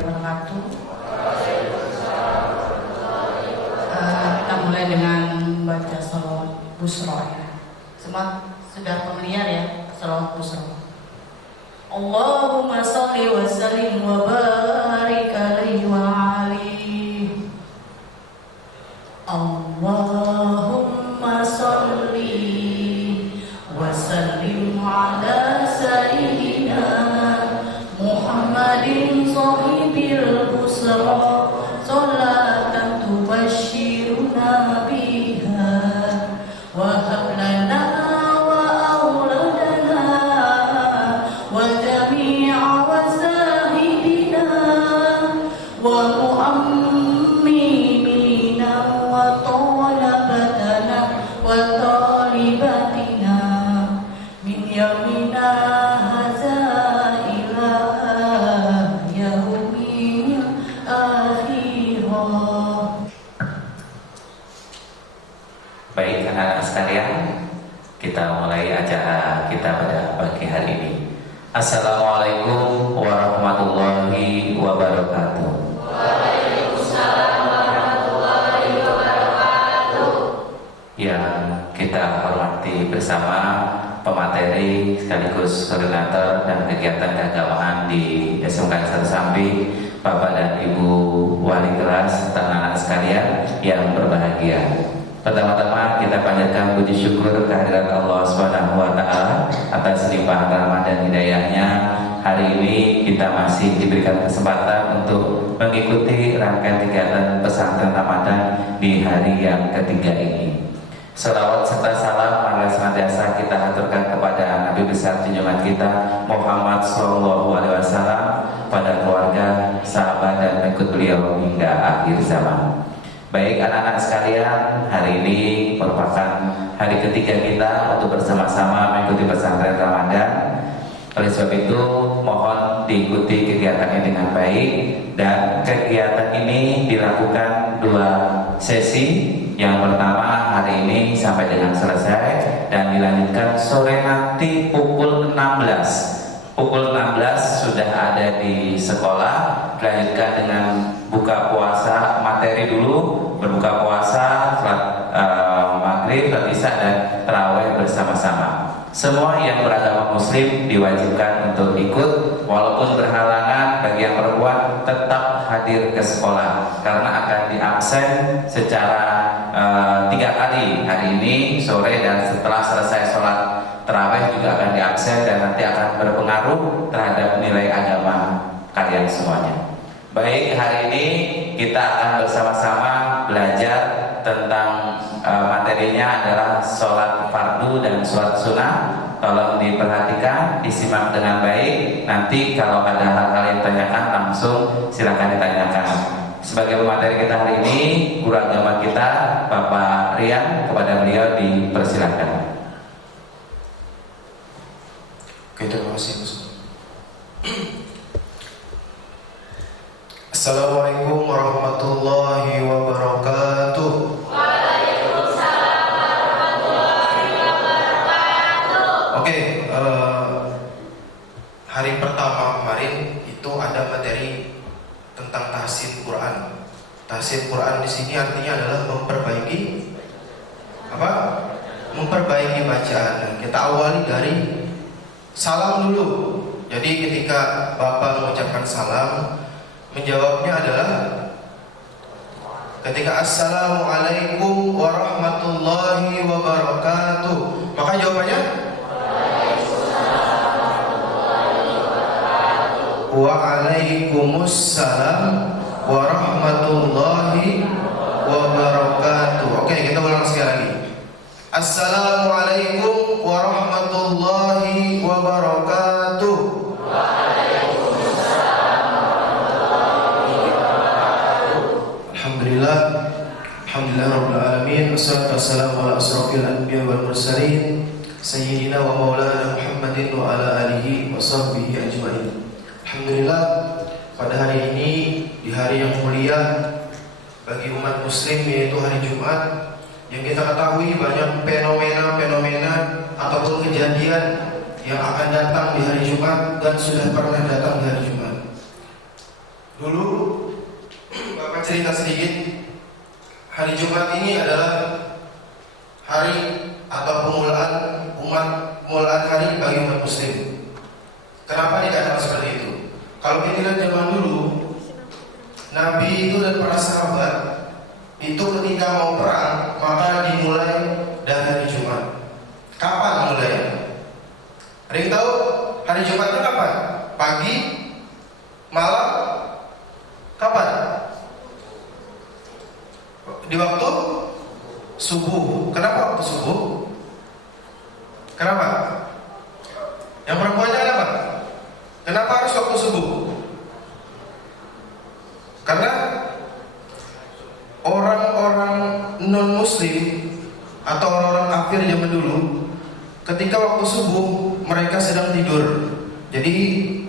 warahmatullahi wabarakatuh. Kita mulai dengan baca sholawat busro ya. Semua sudah familiar ya sholawat busro. Allahumma sholli wa sallim wa barik alaihi wa alihi. Allahumma sholli wa sallim ala sayyidina Muhammadin sahibil busra salatan tubashshiruna biha wa hab lana wa auladana wa jami'a wasahidina wa mu'amminina wa talabatana wa talibatina min yawmina hadza ila yaumil akhirah. Baik anak-anak sekalian, kita mulai acara kita pada pagi hari ini. Assalamualaikum warahmatullahi wabarakatuh. Waalaikumsalam warahmatullahi wabarakatuh. Yang kita hormati bersama pemateri sekaligus koordinator dan kegiatan keagamaan di SMK Satu Sambi, Bapak dan Ibu wali kelas serta anak-anak sekalian yang berbahagia. Pertama-tama kita panjatkan puji syukur kehadirat Allah Subhanahu wa taala atas limpahan rahmat dan hidayahnya. Hari ini kita masih diberikan kesempatan untuk mengikuti rangkaian kegiatan pesantren Ramadan di hari yang ketiga ini. Salawat serta salam mari senantiasa kita haturkan kepada Nabi besar junjungan kita Muhammad Sallallahu Alaihi Wasallam, pada keluarga, sahabat dan pengikut beliau hingga akhir zaman. Baik anak-anak sekalian, hari ini merupakan hari ketiga kita untuk bersama-sama mengikuti pesantren Ramadan. Oleh sebab itu, mohon diikuti kegiatannya dengan baik, dan kegiatan ini dilakukan 2 sesi. Yang pertama hari ini sampai dengan selesai dan dilanjutkan sore nanti pukul 16. Pukul 16 sudah ada di sekolah, dilanjutkan dengan buka puasa materi dulu, berbuka puasa, salat maghrib, salat isya dan tarawih bersama-sama. Semua yang beragama muslim diwajibkan untuk ikut, walaupun berhalangan bagi yang perempuan tetap hadir ke sekolah karena akan diabsen secara 3 kali, hari ini, sore, dan setelah selesai sholat tarawih juga akan diabsen dan nanti akan berpengaruh terhadap nilai agama kalian semuanya. Baik, hari ini kita akan bersama-sama belajar tentang materinya adalah sholat fardu dan sholat sunnah. Tolong diperhatikan, disimak dengan baik. Nanti kalau ada hal-hal yang ditanyakan langsung silakan ditanyakan. Sebagai pemateri kita hari ini, guru agama kita Bapak Rian, kepada beliau dipersilakan. Oke, terima kasih. Assalamualaikum warahmatullahi wabarakatuh. Waalaikumsalam warahmatullahi wabarakatuh. Oke, hari pertama kemarin itu ada materi tentang tahsin Quran. Tahsin Quran di sini artinya adalah memperbaiki apa? Memperbaiki bacaan. Kita awali dari salam dulu. Jadi ketika Bapak mengucapkan salam, menjawabnya adalah ketika Assalamualaikum warahmatullahi wabarakatuh, maka jawabannya Waalaikumsalam warahmatullahi wabarakatuh. Oke, kita ulang sekali lagi. Assalamualaikum warahmatullahi wabarakatuh. Alhamdulillah, alhamdulillah rabbil alamin, wassalatu wassalamu ala asrofil anbiya wal mursalin, sayyidina wa maulana Muhammadin wa ala alihi wa sahbihi ajma'in. Alhamdulillah, pada hari ini, di hari yang mulia bagi umat muslim, yaitu hari Jumat, yang kita ketahui banyak fenomena-fenomena ataupun kejadian yang akan datang di hari Jumat dan sudah pernah datang di hari Jumat. Dulu Bapak cerita sedikit. Hari Jumat ini adalah hari atau pemulaan hari bagi umat muslim. Kenapa dikatakan seperti itu? Kalau kita lihat zaman dulu, Nabi itu dan para sahabat itu ketika mau perang maka dimulai dari hari Jumat. Kapan mulainya? Ada yang tahu hari Jumat itu kapan? Pagi, malam, kapan? Di waktu subuh. Kenapa waktu subuh? Kenapa? Yang perempuannya kenapa? Kenapa harus waktu subuh? Karena orang-orang non-muslim atau orang-orang kafir zaman dulu, ketika waktu subuh mereka sedang tidur. Jadi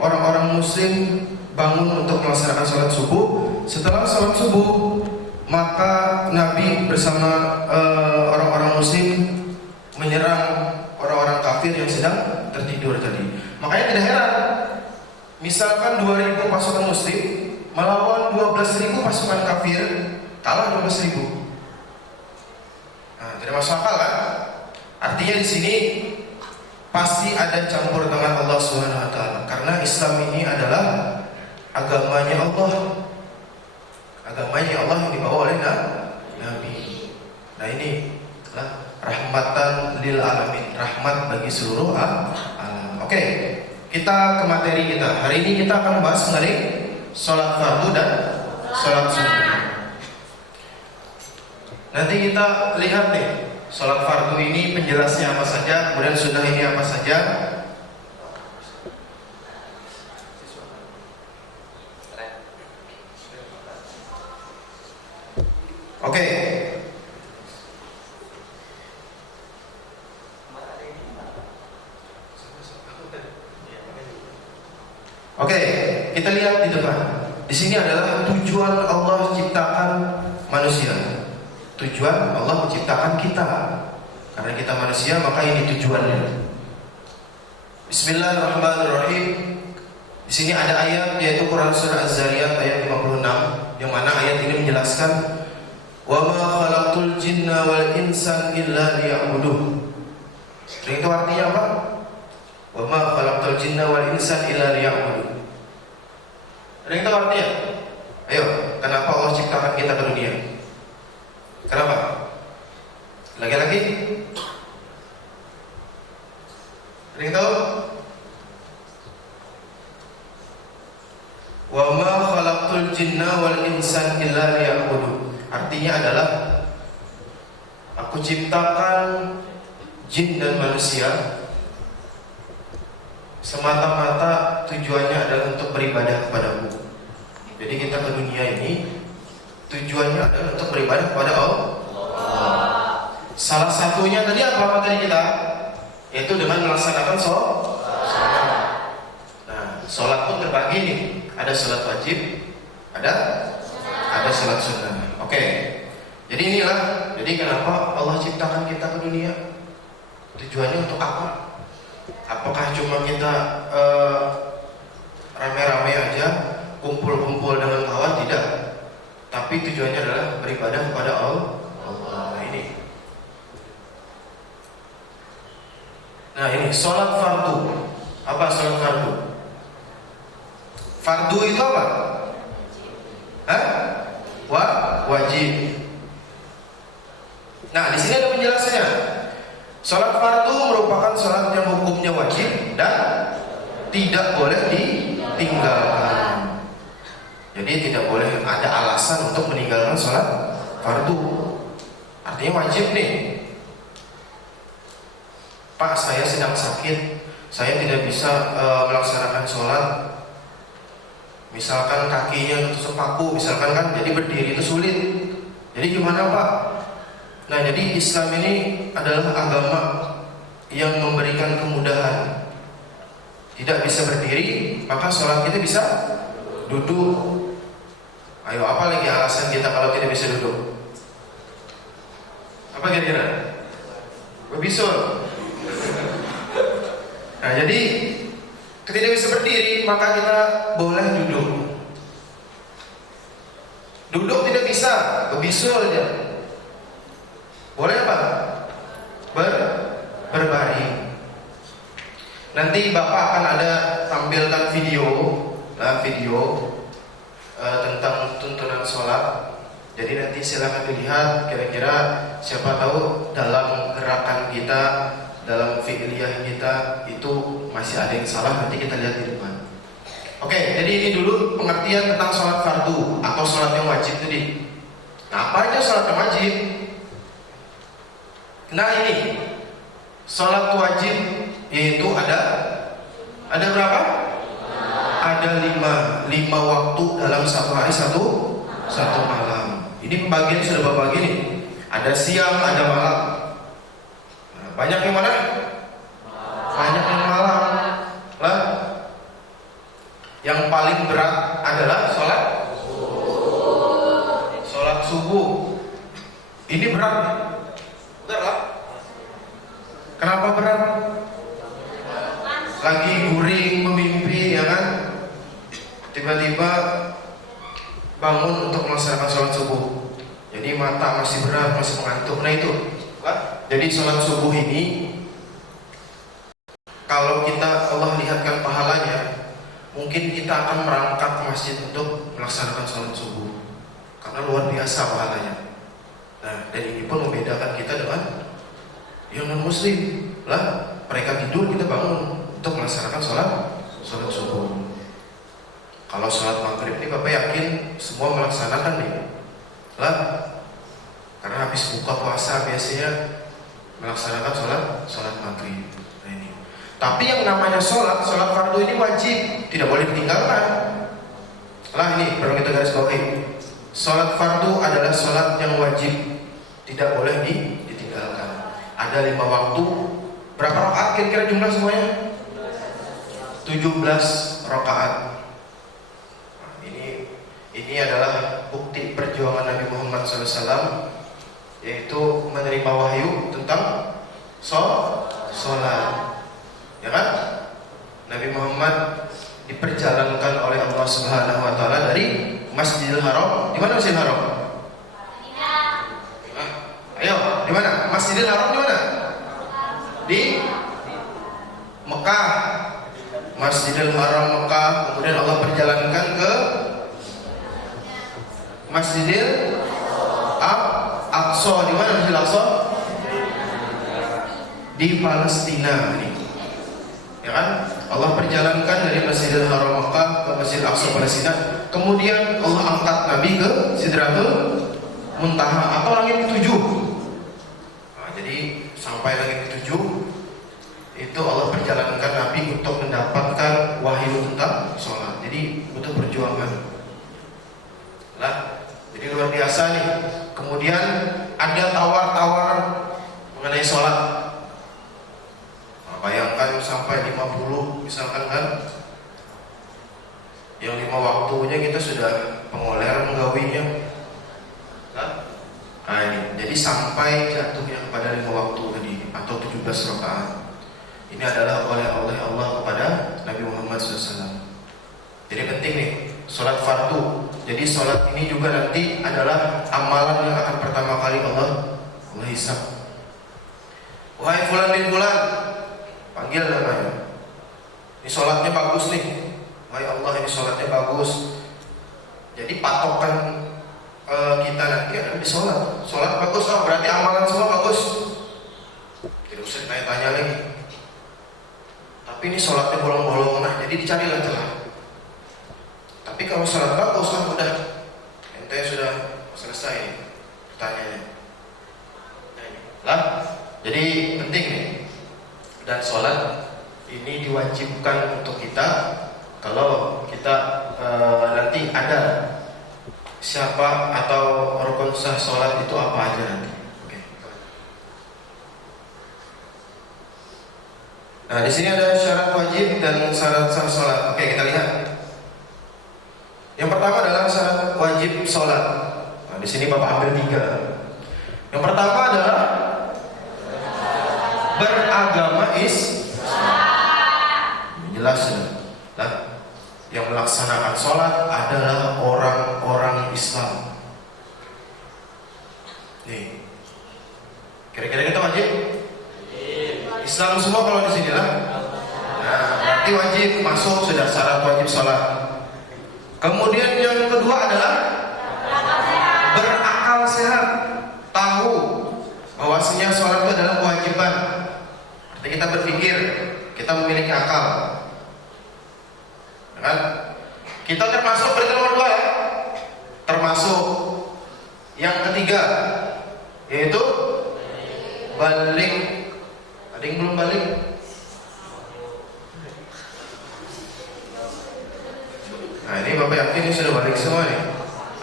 orang-orang muslim bangun untuk melaksanakan sholat subuh. Setelah sholat subuh, maka Nabi bersama orang-orang muslim menyerang orang-orang kafir yang sedang tertidur tadi. Makanya tidak heran, misalkan 2.000 pasukan muslim melawan 12.000 pasukan kafir, kalah 12.000. Nah, tidak masuk akal kan? Artinya di sini pasti ada campur tangan Allah Subhanahu wa taala. Karena Islam ini adalah agamanya Allah. Agamanya Allah yang dibawa oleh Nabi. Nah, ini adalah rahmatan lil alamin, rahmat bagi seluruh alam. Oke, kita ke materi kita. Hari ini kita akan bahas mengenai sholat fardu dan sholat sunnah. Nanti kita lihat nih, sholat fardu ini penjelasnya apa saja, kemudian sunnah ini apa saja. Oke. Oke, kita lihat di depan. Di sini adalah tujuan Allah ciptakan manusia. Tujuan Allah menciptakan kita. Karena kita manusia, maka ini tujuannya. Bismillahirrahmanirrahim. Di sini ada ayat yaitu Quran surah Az-Zariyat ayat 56, yang mana ayat ini menjelaskan wa ma khalaqtul jinna wal insan illa liya'budun. Itu artinya apa? Wa ma khalaqtul jinna wal insan illa liya'budun. Ada yang tahu artinya? Ayo, kenapa Allah ciptakan kita ke dunia? Kenapa? Lagi-lagi? Ada yang tahu? Wa ma khalaqtul jinna wal insan illa liya'budun. Artinya adalah aku ciptakan jin dan manusia semata-mata tujuannya adalah untuk beribadah kepadamu. Jadi kita ke dunia ini tujuannya adalah untuk beribadah kepada Allah. Salah satunya tadi apa materi kita? Yaitu dengan melaksanakan sholat. Nah, sholat pun terbagi nih. Ada sholat wajib, ada sholat sunnah. Oke. Jadi inilah. Jadi kenapa Allah ciptakan kita ke dunia? Tujuannya untuk apa? Apakah cuma kita rame-rame aja, kumpul-kumpul dengan kawan? Tidak. Tapi tujuannya adalah beribadah kepada Allah. Ini. Nah, ini sholat fardu. Apa sholat fardu? Fardu itu apa? Hah? Wajib. Nah, di sini ada penjelasannya. Sholat fardu merupakan sholat yang hukumnya wajib dan tidak boleh ditinggalkan. Jadi tidak boleh ada alasan untuk meninggalkan sholat fardu. Artinya wajib nih. Pak, saya sedang sakit, saya tidak bisa melaksanakan sholat. Misalkan kakinya tertusuk paku, misalkan kan, jadi berdiri itu sulit. Jadi gimana Pak? Nah, jadi Islam ini adalah agama yang memberikan kemudahan. Tidak bisa berdiri, maka sholat kita bisa duduk. Ayo, apa lagi alasan kita kalau tidak bisa duduk? Apa kira-kira? Berbisul. Nah, jadi ketika bisa berdiri, maka kita boleh duduk. Duduk tidak bisa, kebisul dia. Boleh apa? Berbaring. Nanti Bapak akan ada tampilkan video tentang tuntunan sholat. Jadi nanti silahkan dilihat, kira-kira siapa tahu dalam gerakan kita, dalam fi'liyah kita itu masih ada yang salah, nanti kita lihat di depan. Oke, jadi ini dulu pengertian tentang sholat fardu atau sholat yang wajib tadi. Nah, apa aja sholat yang wajib? Nah ini sholat wajib yaitu ada berapa? Ada lima waktu dalam satu hari satu malam. Ini pembagian sudah berbagi nih. Ada siang, ada malam. Nah, banyak yang mana? Banyak yang malam. Lah, yang paling berat adalah sholat subuh. Ini berat. Benar lah. Kenapa berat? Lagi guring memimpi, ya kan? Tiba-tiba bangun untuk melaksanakan sholat subuh. Jadi mata masih berat, masih mengantuk. Nah itu. Jadi sholat subuh ini, kalau kita Allah lihatkan pahalanya, mungkin kita akan merangkak ke masjid untuk melaksanakan sholat subuh, karena luar biasa pahalanya. Nah, dan ini pun membedakan kita dengan yang non muslim lah. Mereka tidur, kita bangun untuk melaksanakan sholat subuh. Kalau sholat maghrib ini Bapak yakin semua melaksanakan nih lah, karena habis buka puasa biasanya melaksanakan sholat maghrib. Nah ini. Tapi yang namanya sholat fardu ini wajib, tidak boleh ditinggalkan. Lah ini perlu kita garis bawahi. Sholat fardu adalah sholat yang wajib, tidak boleh ditinggalkan. Ada 5 waktu. Berapa rakaat kira-kira jumlah semuanya? 17 rakaat. Nah, ini adalah bukti perjuangan Nabi Muhammad SAW, yaitu menerima wahyu tentang sholat. Ya kan? Nabi Muhammad diperjalankan oleh Allah Subhanahu wa taala dari Masjidil Haram. Di mana Masjidil Haram? Ayo, di mana? Masjidil Haram di mana? Di Mekah. Masjidil Haram Mekah, kemudian Allah perjalankan ke Masjidil Aqsa. Di mana Masjidil Aqsa? Di Palestina ini. Ya kan? Allah perjalankan dari Masjidil Haram Mekah ke Masjidil Aqsa Palestina. Kemudian Allah angkat Nabi ke Sidratul Muntaha atau langit ketujuh. Nah, jadi sampai langit ketujuh itu Allah perjalankan Nabi untuk mendapatkan wahyu tentang sholat. Jadi butuh perjuangan. Lah, jadi luar biasa nih. Kemudian ada tawar-tawar mengenai sholat. Nah, bayangkan sampai 50 misalkan kan, yang 5 waktunya kita sudah pengoler menggawinya. Nah ini, jadi sampai jatuhnya kepada 5 waktu tadi atau 17 rakaat. Ini adalah oleh Allah kepada Nabi Muhammad SAW. Jadi penting nih, sholat fardu. Jadi sholat ini juga nanti adalah amalan yang akan pertama kali Allah hisab. Wahai fulan bin fulan, panggil namanya. Ini sholatnya bagus nih. Wahai Allah, ini sholatnya bagus. Jadi patokan kita nanti ada di sholat. Sholat bagus, berarti amalan semua bagus. Tidak usah tanya-tanya lagi. Tapi ini sholatnya bolong-bolong, nah jadi dicarilah celah. Tapi kalau sholat bagus, udah ente sudah selesai pertanyaannya. Lah, jadi penting nih. Dan sholat ini diwajibkan untuk kita. Kalau kita nanti ada siapa atau rukun sah sholat itu apa aja nanti. Oke. Nah di sini ada syarat wajib dan syarat sah sholat. Oke, kita lihat. Yang pertama adalah syarat wajib sholat. Nah di sini Bapak ambil 3. Yang pertama adalah beragama jelas ya. Nah, yang melaksanakan sholat adalah orang-orang Islam. Islam semua kalau di sini lah. Nah, berarti wajib masuk, sudah syarat wajib sholat. Kemudian yang kedua adalah berakal sehat, tahu bahwasanya sholat itu adalah kewajiban. Artinya kita berpikir, kita memiliki akal, kan? Kita termasuk berarti nomor 2 ya, termasuk yang ketiga, yaitu balik. Ada yang belum balik? Nah ini Bapak yakin ini sudah balik semua nih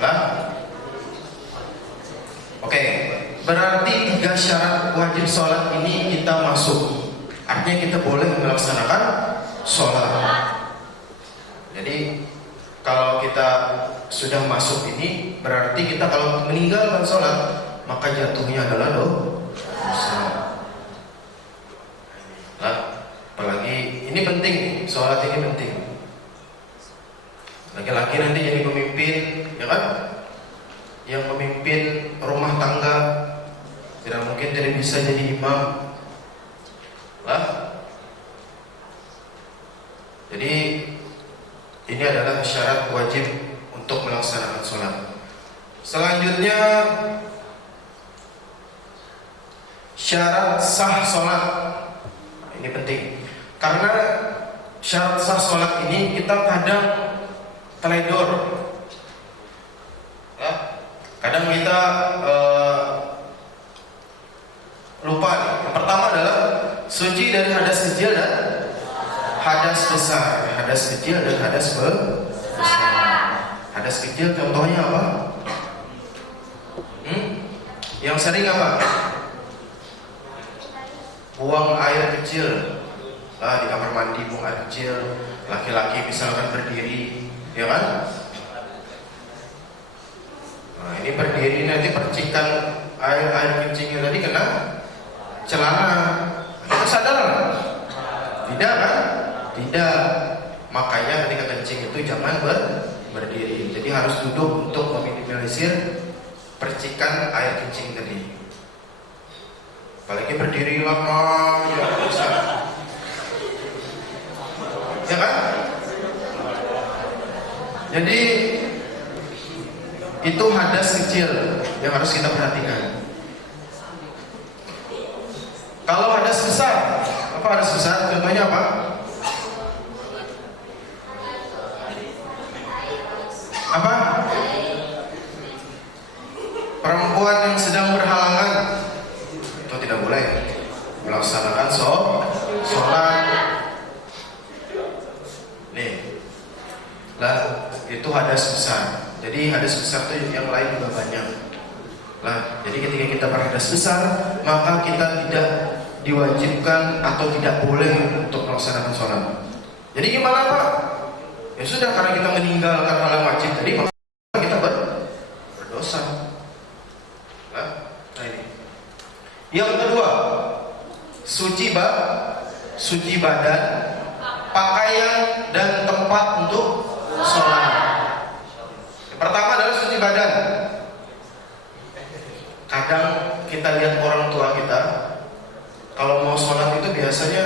lah? Oke, berarti 3 syarat wajib sholat ini kita masuk. Artinya kita boleh melaksanakan sholat. Jadi kalau kita sudah masuk ini, berarti kita kalau meninggalkan sholat, maka jatuhnya adalah dosa. Nah, apalagi ini penting, sholat ini penting. Laki-laki nanti jadi pemimpin, ya kan? Yang memimpin rumah tangga, tidak mungkin tidak bisa jadi imam. Lah. Jadi ini adalah syarat wajib untuk melaksanakan sholat. Selanjutnya syarat sah sholat. Ini penting karena syarat sah sholat ini kita kadang teledor. Ya, kadang kita lupa. Yang pertama adalah suci dari hadas kecil dan hadas besar. Hadas kecil dan hadas besar. Hadas kecil contohnya apa? Yang sering apa? Buang air kecil. Di kamar mandi buang air kecil. Laki-laki misalkan berdiri, ya kan? Nah, ini berdiri nanti percikan air kencingnya tadi kena celana. Kita sadar? Tidak kan? Tidak. Makanya ketika kencing itu jangan berdiri. Jadi harus duduk untuk meminimalisir percikan air kencing tadi. Apalagi berdiri lama, ya bisa. Ya kan? Jadi itu hadas kecil yang harus kita perhatikan. Kalau hadas besar, apa hadas besar? Contohnya apa? Apa? Perempuan yang sedang berhalangan itu tidak boleh melaksanakan sholat. Nih, lah itu hadas besar. Jadi hadas besar itu yang lain juga banyak. Lah, jadi ketika kita berhadas besar, maka kita tidak diwajibkan atau tidak boleh untuk melaksanakan sholat. Jadi gimana Pak? Ya sudah, karena kita meninggalkan hal yang wajib tadi, maka kita berdosa. Nah ini. Yang kedua, suci badan, pakaian dan tempat untuk sholat. Yang pertama adalah suci badan. Kadang kita lihat orang tua kita kalau mau sholat itu biasanya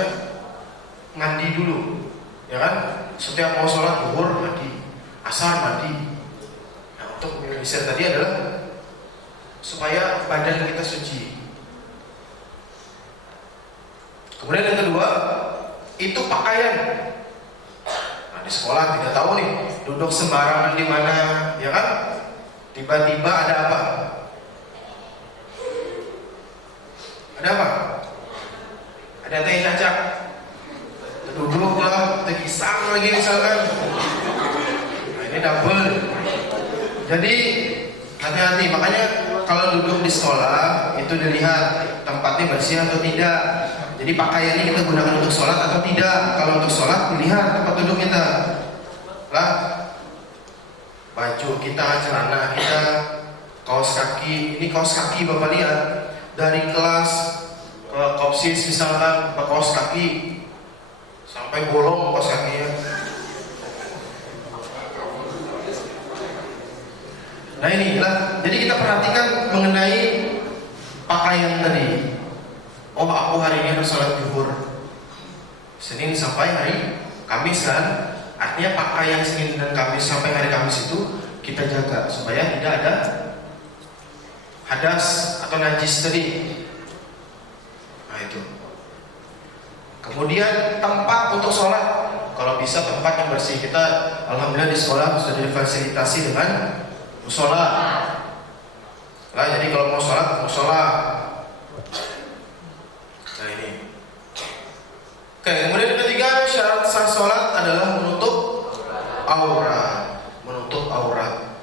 mandi dulu, ya kan? Setiap mau sholat zuhur mandi, asar mandi. Nah, untuk meminimalisir tadi adalah supaya badan kita suci. Kemudian yang kedua itu pakaian. Nah, di sekolah tidak tahu nih duduk sembarangan di mana, ya kan? Tiba-tiba ada apa? Ada apa? Ada teh cacak. Duduk lah, teh pisang lagi misalkan. Nah, ini double. Jadi hati-hati. Makanya kalau duduk di sekolah itu dilihat tempatnya bersih atau tidak. Jadi pakaiannya kita gunakan untuk sholat atau tidak. Kalau untuk sholat dilihat tempat duduk kita. Lah, baju kita, celana kita, kaos kaki. Ini kaos kaki Bapak lihat. Dari kelas ke kopsis misalkan pakai kaos kaki sampai bolong kaos kakinya. Nah inilah, jadi kita perhatikan mengenai pakaian tadi. Oh, aku hari ini harus sholat zuhur. Senin sampai hari Kamis kan. Artinya pakaian Senin dan Kamis sampai hari Kamis itu kita jaga supaya tidak ada hadas atau najis tadi. Nah itu. Kemudian tempat untuk sholat, kalau bisa tempat yang bersih. Kita alhamdulillah di sekolah sudah difasilitasi dengan musola. Nah jadi kalau mau sholat musola. Nah ini. Oke, kemudian yang ketiga syarat sah sholat adalah menutup aurat. Menutup aurat.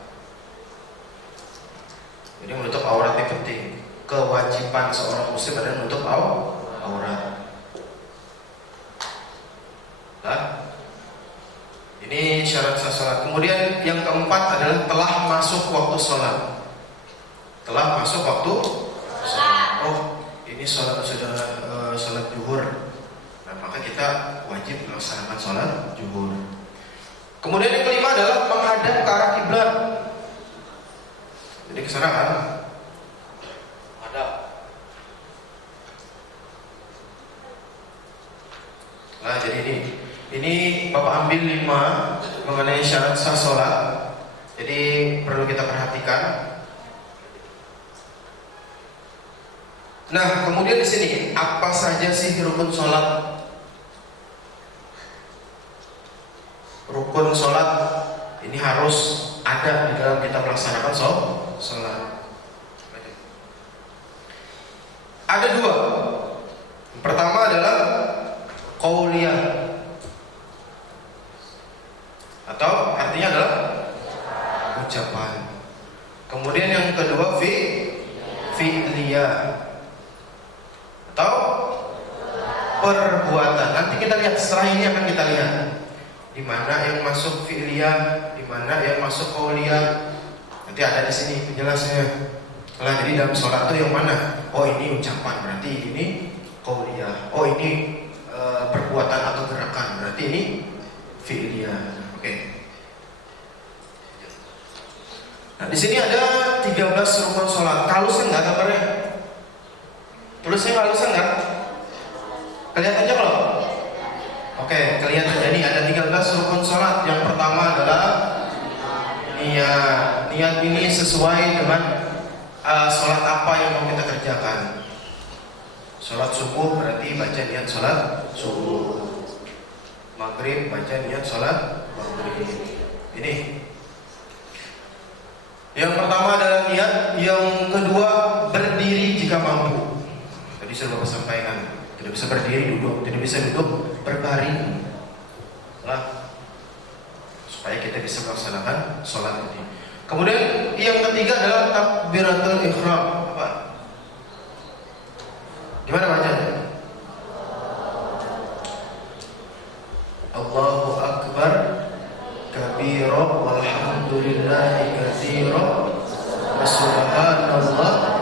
Jadi menutup aurat itu penting. Kewajiban seorang muslim adalah menutup aurat. Nah, ini syarat sah sholat. Kemudian yang keempat adalah telah masuk waktu sholat. Telah masuk waktu sholat. Oh, ini sholat sudah sholat zuhur. Nah, maka kita wajib melaksanakan sholat zuhur. Kemudian yang kelima adalah menghadap ke arah kiblat. Jadi kesana kan? Menghadap. Nah, jadi ini Bapak ambil 5 mengenai syarat sah sholat. Jadi perlu kita perhatikan. Nah, kemudian di sini apa saja sih rukun sholat? Rukun sholat ini harus ada di dalam kita melaksanakan sholat. Ada 2. Yang pertama adalah qauliyah, atau artinya adalah ucapan. Kemudian yang kedua fi'liyah, atau perbuatan. Nanti kita lihat, setelah ini akan kita lihat di mana yang masuk fi'liyah, di mana yang masuk qauliyah. Nanti ada di sini penjelasannya. Nah, jadi dalam sholat itu yang mana? Oh ini ucapan, berarti ini qauliyah. Oh ini perbuatan atau gerakan, berarti ini fi'liyah. Oke. Nah, di sini ada 13 rukun sholat. Halusan nggak gambarnya? Tulisnya halusan nggak? Kelihatan aja kalau? Oke, kelihatan. Jadi ada 13 rukun sholat. Yang pertama adalah niat. Niat ini sesuai dengan sholat apa yang mau kita kerjakan. Sholat subuh berarti baca niat sholat subuh. Maghrib baca niat sholat maghrib. Ini. Yang pertama adalah niat. Yang kedua berdiri jika mampu. Tadi sudah Bapak sampaikan. Tidak bisa berdiri duduk, tidak bisa duduk berbaring. Lah, supaya kita bisa melaksanakan sholat ini. Kemudian yang ketiga adalah takbiratul ihram. Apa? Gimana bacanya? Allahu Akbar kabira walhamdulillahi katsira wa subhanallah.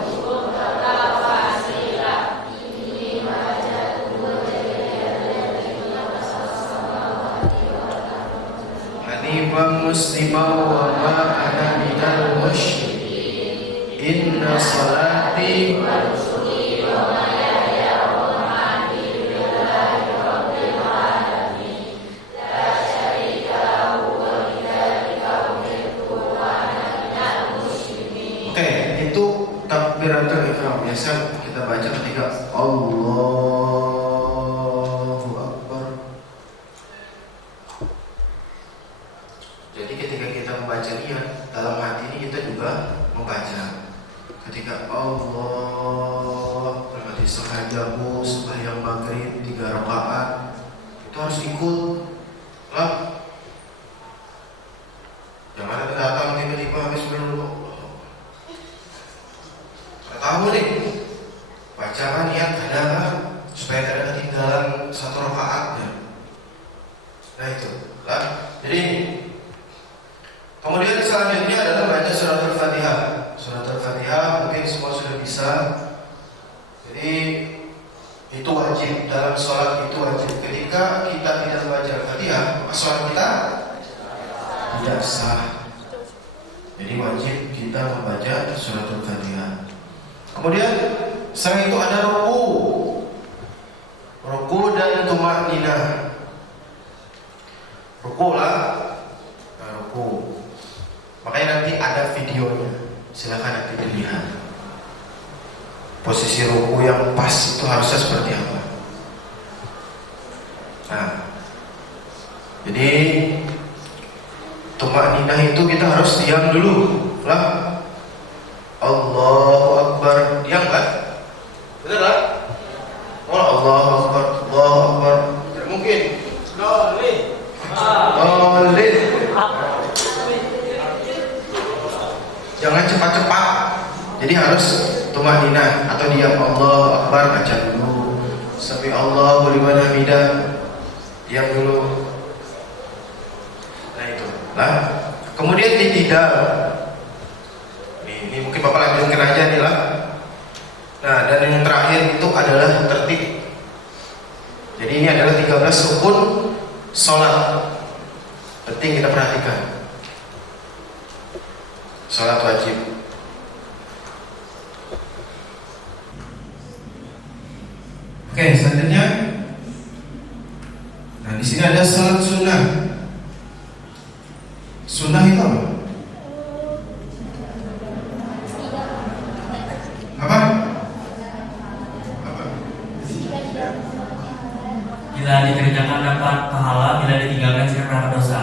Hanifan musliman wa ma ana minal musyrikin. Inna salati wa nusuki wa mahyaya wa mamati lillahi rabbil alamin. La syarika lahu wa bidzalika umirtu wa ana minal muslimin. Oke, itu takbiratul ihram. Biasa kita baca ketika Allahu Akbar. Jadi ketika kita membaca niat, dalam hati ini kita juga membaca. Ketika Allah berarti sengajamu sembahyang maghrib 3 rakaat, itu harus ikut lah. Jangan ada datang tiba-tiba habis dulu. Tahu nih, bacaan niat ada supaya tidak ada ketinggalan 1 rakaatnya. Nah itu lah. Jadi kemudian selanjutnya adalah baca surat Al-Fatihah. Surat Al-Fatihah mungkin semua sudah bisa. Jadi itu wajib dalam sholat, itu wajib. Ketika kita tidak membaca Al-Fatihah, maka sholat kita tidak sah. Jadi wajib kita membaca surat Al-Fatihah. Kemudian setelah itu ada ruku. Ruku dan tumanina. Ruku lah, ruku. Makanya nanti ada videonya, silakan nanti dilihat. Posisi ruku yang pas itu harusnya seperti apa. Nah, jadi tumanina itu kita harus diam dulu lah. Allahu Akbar, diam kan? Bener lah? Oh, Allahu Akbar, Allahu Akbar. Tidak mungkin. Dolin. Jangan cepat-cepat. Jadi harus tumanina atau diam. Allahu Akbar, baca dulu. Sami Allahu liman hamidah. Diam dulu. Nah itu. Lah. Kemudian tidak. Ini mungkin Bapak lanjutkan aja nih lah. Nah, dan yang terakhir itu adalah tertib. Jadi ini adalah 13 rukun sholat. Penting kita perhatikan. Sholat wajib. Oke, selanjutnya. Nah, di sini ada sholat sunnah. Sunnah itu apa? Apa? Bila dikerjakan dapat pahala, bila ditinggalkan mendapat dosa.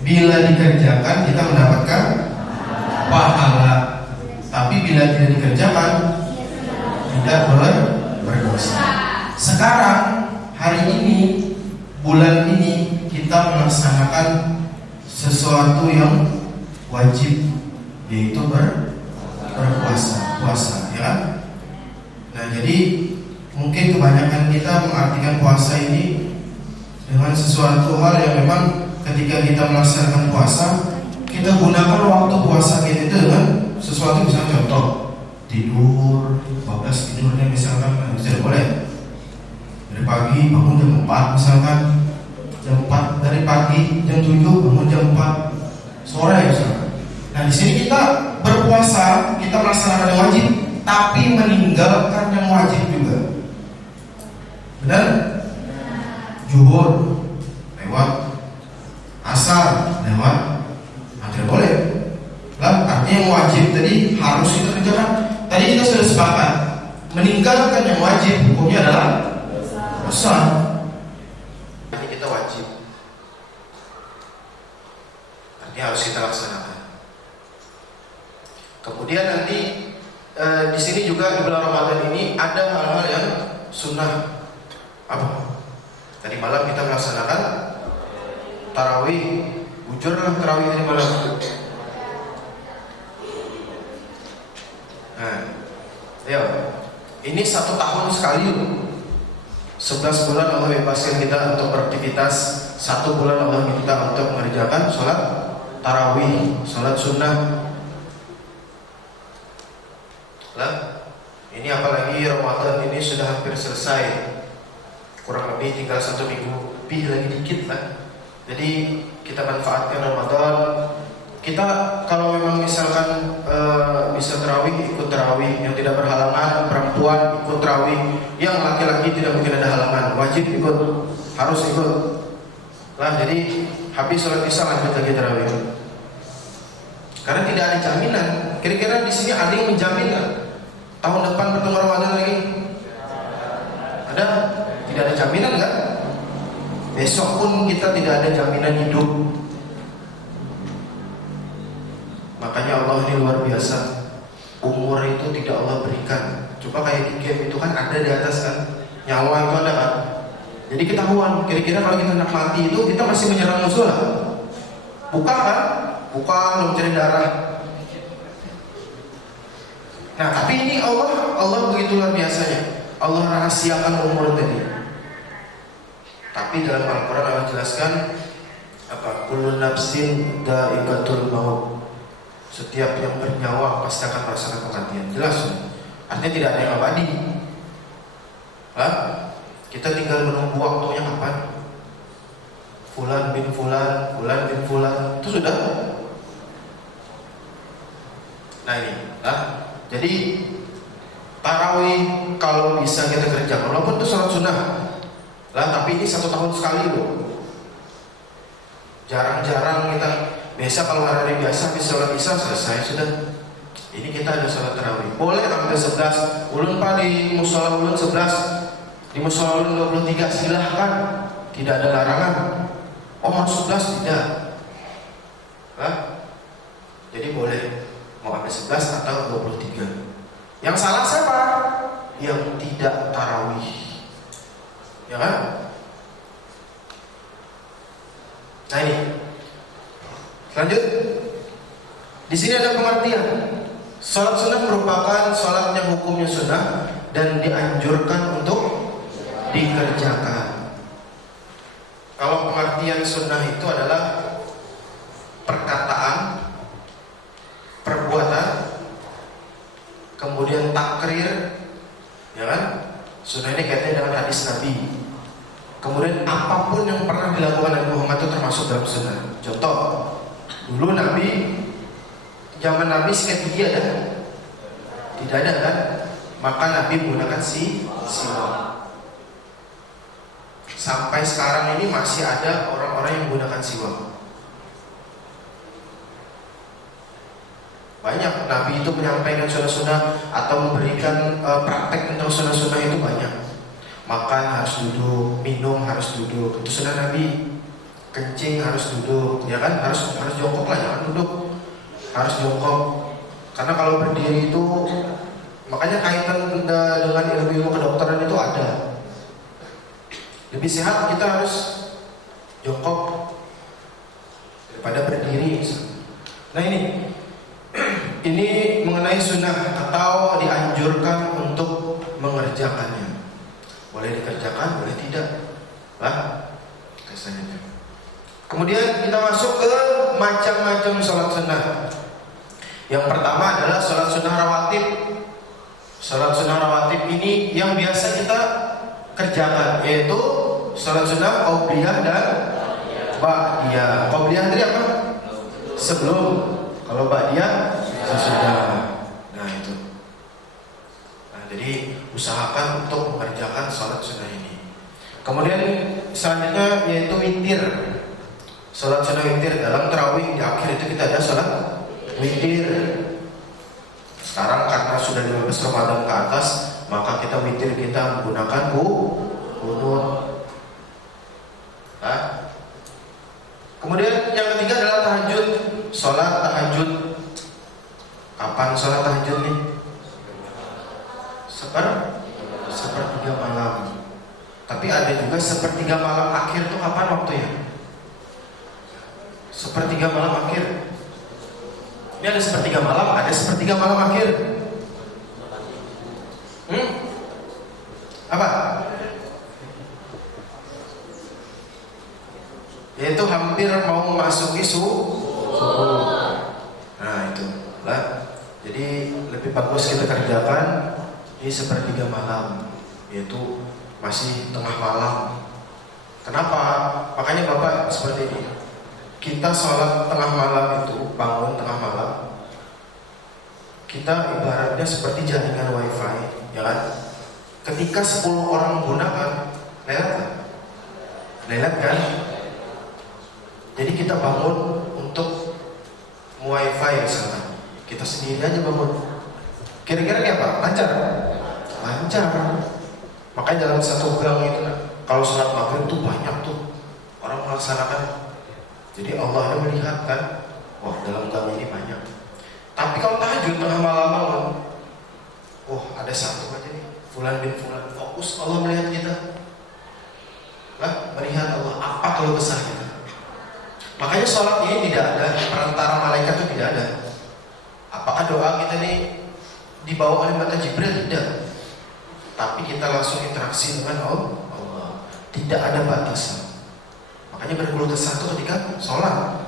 Bila dikerjakan kita mendapatkan pahala, tapi bila tidak dikerjakan tidak berdosa. Sekarang hari ini, bulan ini kita melaksanakan sesuatu yang wajib, yaitu puasa, ya kan? Nah, jadi mungkin kebanyakan kita mengartikan puasa ini dengan sesuatu hal yang memang ketika kita melaksanakan puasa, kita gunakan waktu puasa kita itu dengan sesuatu, misalnya contoh tidur, bablas tidurnya misalkan tidak boleh. Dari pagi bangun jam 4 misalkan, jam 4 dari pagi, jam 7 bangun jam 4 sore misalkan. Nah, di sini kita berpuasa, kita melaksanakan yang wajib, tapi meninggalkan yang wajib juga. Benar? Zuhur lewat, asar lewat, tidak boleh. Lah, artinya yang wajib tadi harus kita kerjakan. Tadi kita sudah sepakat, meninggalkan yang wajib hukumnya adalah dosa. Ini kita wajib, artinya harus kita laksanakan. Kemudian nanti di sini juga di bulan Ramadan ini ada hal-hal yang sunnah. Apa? Tadi malam kita melaksanakan tarawih. Bujurlah tarawih tadi malam. Nah, ayo. Ini 1 tahun sekali. 11 bulan Allah bebaskan kita untuk beraktivitas, 1 bulan Allah minta untuk mengerjakan sholat tarawih, sholat sunnah. Lah, ini apalagi Ramadan ini sudah hampir selesai. Kurang lebih tinggal 1 minggu lebih lagi dikit lah. Jadi kita manfaatkan Ramadan. Kita kalau memang misalkan bisa tarawih, ikut tarawih. Yang tidak berhalangan, perempuan ikut tarawih. Yang laki-laki tidak mungkin ada halangan, wajib ikut, harus ikut. Lah, jadi habis sholat isya lanjut lagi tarawih. Karena tidak ada jaminan. Kira-kira di sini ada yang menjamin nggak? Tahun depan bertemu Ramadan lagi? Ada? Tidak ada jaminan nggak? Besok pun kita tidak ada jaminan hidup. Makanya Allah ini luar biasa. Umur itu tidak Allah berikan. Coba kayak di game itu kan ada di atas kan, nyawa itu ada kan. Jadi ketahuan. Kira-kira kalau kita nak mati itu kita masih menyerang musuh lah. Buka kan? Buka lalu mencari darah. Nah, tapi ini Allah begitu luar biasanya. Allah rahasiakan umur tadi. Tapi dalam Al-Quran Allah jelaskan apa? Kullu nafsin dha'iqatul maut. Setiap yang bernyawa pasti akan merasakan kematian. Jelas. Artinya tidak ada yang abadi. Hah? Kita tinggal menunggu waktunya kapan. Fulan bin Fulan, Fulan bin Fulan, itu sudah. Nah ini, jadi Tarawih kalau bisa kita kerjakan, walaupun itu sholat sunnah lah, tapi ini 1 tahun sekali loh. Jarang-jarang kita. Biasa kalau hari biasa habis sholat isya selesai sudah. Ini kita ada sholat tarawih. Boleh sampai 11. Ulun pak di musola ulun 11, di musola ulun 23, silahkan. Tidak ada larangan. Oh harus 11 tidak. Hah? Jadi boleh mau sampai 11 atau 23. Yang salah siapa? Yang tidak tarawih, ya kan? Nah ini, lanjut. Di sini ada pengertian. Salat sunnah merupakan salat yang hukumnya sunnah dan dianjurkan untuk dikerjakan. Kalau pengertian sunnah itu adalah perkataan, perbuatan, kemudian takrir, ya kan? Sunnah ini kaitannya dengan hadis Nabi. Kemudian apapun yang pernah dilakukan Nabi Muhammad itu termasuk dalam sunnah. Contoh, dulu Nabi, zaman Nabi sikat gigi ada? Tidak ada kan? Maka Nabi menggunakan siwak. Sampai sekarang ini masih ada orang-orang yang menggunakan siwak. Banyak Nabi itu menyampaikan sunnah-sunnah atau memberikan praktek tentang sunnah-sunnah itu banyak. Makan harus duduk, minum harus duduk, itu sunnah Nabi. Kencing harus duduk, ya kan? Harus jongkok lah, jangan duduk. Harus jongkok. Karena kalau berdiri itu, makanya kaitan dengan ilmu kedokteran itu ada. Lebih sehat kita harus jongkok daripada berdiri. Nah ini mengenai sunnah atau dianjurkan untuk mengerjakannya. Boleh dikerjakan, boleh tidak. Lah, kesannya. Kemudian kita masuk ke macam-macam sholat sunnah. Yang pertama adalah sholat sunnah rawatib. Sholat sunnah rawatib ini yang biasa kita kerjakan, yaitu sholat sunnah qobliyah dan ba'diyah. Qobliyah tadi apa? Sebelum. Kalau ba'diyah sesudah. Nah itu. Nah jadi usahakan untuk mengerjakan sholat sunnah ini. Kemudian selanjutnya yaitu witir. Sholat sunnah witir dalam tarawih di akhir itu kita ada sholat witir. Sekarang karena sudah 15 Ramadan ke atas, maka kita witir kita menggunakan qunut. Nah. Kemudian yang ketiga adalah tahajud. Sholat tahajud. Kapan sholat tahajud nih? Sepertiga malam. Tapi ada juga sepertiga malam akhir itu kapan waktunya? Sepertiga malam akhir. Ini ada sepertiga malam, ada sepertiga malam akhir. Apa? Yaitu hampir mau memasuki subuh. Nah itu lah. Jadi lebih bagus kita kerjakan di sepertiga malam, yaitu masih tengah malam. Kenapa? Makanya Bapak seperti ini. Kita sholat tengah malam itu, bangun tengah malam, kita ibaratnya seperti jaringan wifi, ya kan? Ketika 10 orang menggunakan, lelet kan? Jadi kita bangun untuk wifi misalnya, kita sendiri aja bangun. Kira-kira kayak apa? Lancar? Lancar. Makanya dalam satu gang itu, kalau sholat maghrib tuh banyak tuh orang melaksanakan. Jadi Allah melihat kan, wah dalam gang ini banyak. Tapi kalau tahajud tengah malam bangun, wah ada satu aja nih, fulan bin fulan, fokus Allah melihat kita. Lah, melihat Allah apa kalau besar kita. Makanya sholat ini tidak ada perantara malaikat itu tidak ada. Apakah doa kita nih dibawa oleh mata Jibril? Tidak. Tapi kita langsung interaksi dengan Allah. Tidak ada batasan. Makanya berkeluh kesah itu ketika sholat.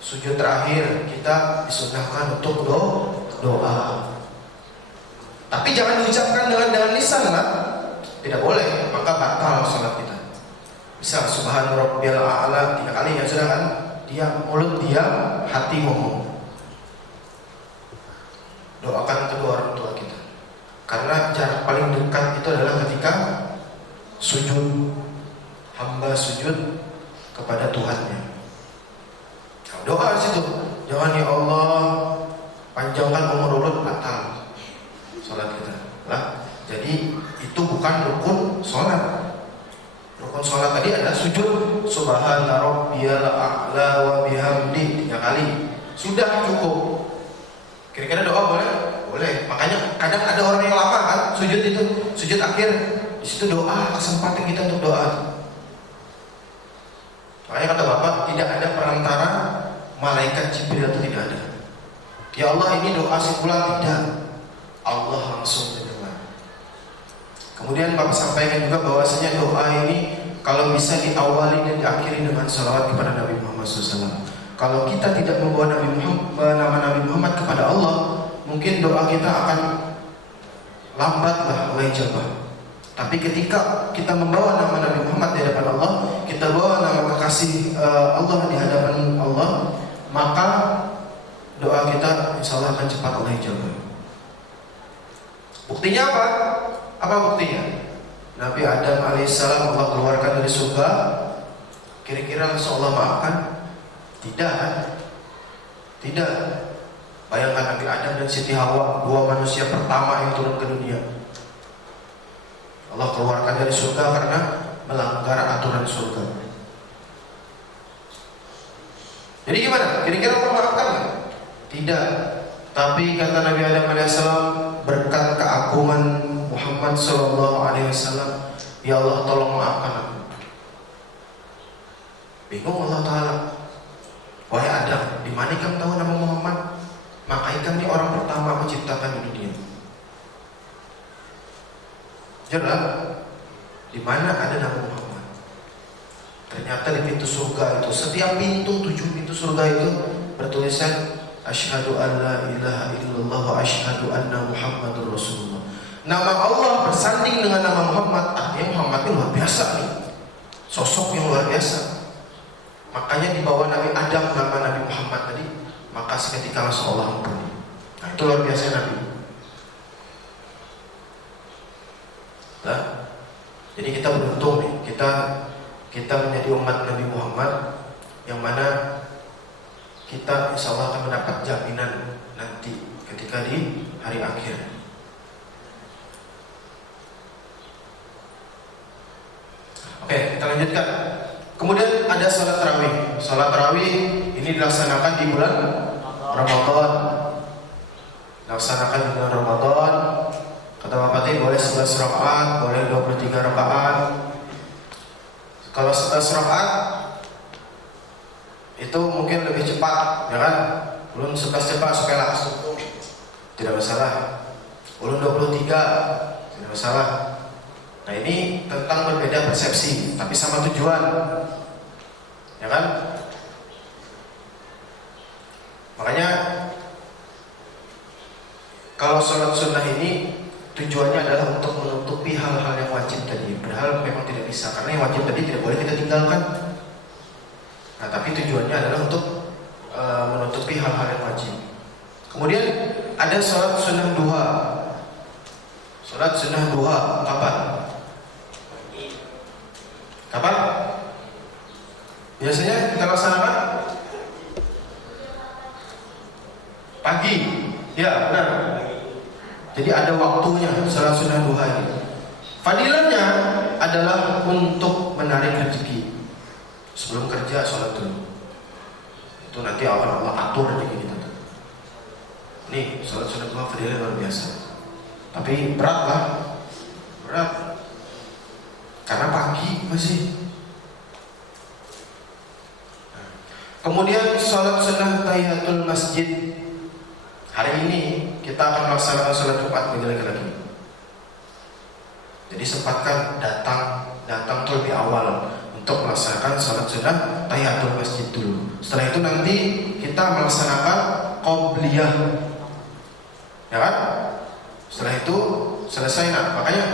Sujud terakhir kita disunahkan untuk doa. Tapi jangan diucapkan dengan lisan lah. Tidak boleh, maka batal sholat kita. Misal subhan rabbiyal a'la 3 kali ya sudah kan? Diam, mulut diam, hati ngomong. Doakan kedua orang tua kita. Karena jarak paling dekat itu adalah ketika sujud, hamba sujud kepada Tuhannya. Nah, doa di situ, jangan ya Allah panjangkan umur urut batal sholat kita. Lah, jadi itu bukan rukun sholat. Rukun sholat tadi ada sujud, subhana rabbiyal a'la wa bihamdi 3 kali. Sudah cukup. Kira-kira doa boleh? Boleh. Makanya kadang ada orang yang lama kan sujud itu, sujud akhir. Di situ doa, kesempatan kita untuk doa. Makanya kata Bapak, tidak ada perantara malaikat Jibril itu tidak ada. Ya Allah, ini doa sekular tidak. Allah langsung mendengar. Kemudian Bapak sampaikan juga bahwasanya doa ini kalau bisa diawali dan diakhiri dengan salawat kepada Nabi Muhammad SAW. Kalau kita tidak membawa nama Nabi Muhammad kepada Allah, mungkin doa kita akan lambatlah Allah ijabah. Tapi ketika kita membawa nama Nabi Muhammad di hadapan Allah, kita bawa nama kekasih Allah di hadapan Allah, maka doa kita insya Allah akan cepat Allah ijabah. Buktinya apa? Apa buktinya? Nabi Adam alaihissalam Allah keluarkan dari surga, kira-kira langsung Allah maafkan? Tidak kan? Tidak. Bayangkan Nabi Adam dan Siti Hawa, 2 manusia pertama yang turun ke dunia. Allah keluarkan dari surga karena melanggar aturan surga. Jadi gimana? Kira-kira Allah maafkan nggak? Tidak. Tapi kata Nabi Adam alaihissalam, berkat keagungan Muhammad SAW, ya Allah tolong maafkan aku. Bingung Allah Ta'ala. Wahai Adam, di mana kamu tahu nama Muhammad? Makanya kami orang pertama menciptakan di dunia. Jelas, di mana ada nama Muhammad? Ternyata di pintu surga itu, setiap pintu 7 pintu surga itu bertulisan Asyhadu an la ilaha illallah wa asyhadu anna Muhammadur Rasulullah. Nama Allah bersanding dengan nama Muhammad. Artinya Muhammad itu luar biasa nih, sosok yang luar biasa. Makanya di bawah Nabi Adam nama Nabi Muhammad tadi, maka seketika langsung Allah ampuni. Nah, itu luar biasa Nabi. Nah, jadi kita beruntung nih, kita menjadi umat Nabi Muhammad yang mana kita insya Allah akan mendapat jaminan nanti ketika di hari akhir. Oke, kita lanjutkan. Kemudian ada sholat tarawih. Sholat tarawih ini dilaksanakan di bulan Ramadan. Dilaksanakan di bulan Ramadan. Kata Bapak tadi boleh 11 rakaat, boleh 23 rakaat. Kalau 11 rakaat itu mungkin lebih cepat, ya kan? Belum 11 cepat supaya langsung, tidak masalah. Ulun 23, tidak masalah. Nah ini tentang berbeda persepsi, tapi sama tujuan, ya kan? Makanya kalau sholat sunnah ini tujuannya adalah untuk menutupi hal-hal yang wajib tadi. Padahal memang tidak bisa, karena yang wajib tadi tidak boleh kita tinggalkan. Nah, tapi tujuannya adalah untuk menutupi hal-hal yang wajib. Kemudian ada sholat sunnah duha. Sholat sunnah duha kapan? Kapan? Biasanya kita laksanakan pagi. Ya, benar. Jadi ada waktunya sholat sunnah duha ini. Fadilahnya adalah untuk menarik rezeki. Sebelum kerja sholat dulu. Itu nanti akan Allah atur rezeki kita. Nih sholat sunnah duha fadilahnya luar biasa. Tapi berat lah, berat. Karena pagi masih. Kemudian sholat sunnah tahiyatul masjid. Hari ini kita akan melaksanakan sholat Jumat bagi laki-laki. Jadi sempatkan datang lebih awal untuk melaksanakan sholat sunnah tahiyatul masjid dulu. Setelah itu nanti kita melaksanakan qobliyah, ya kan? Setelah itu selesai. Nah, makanya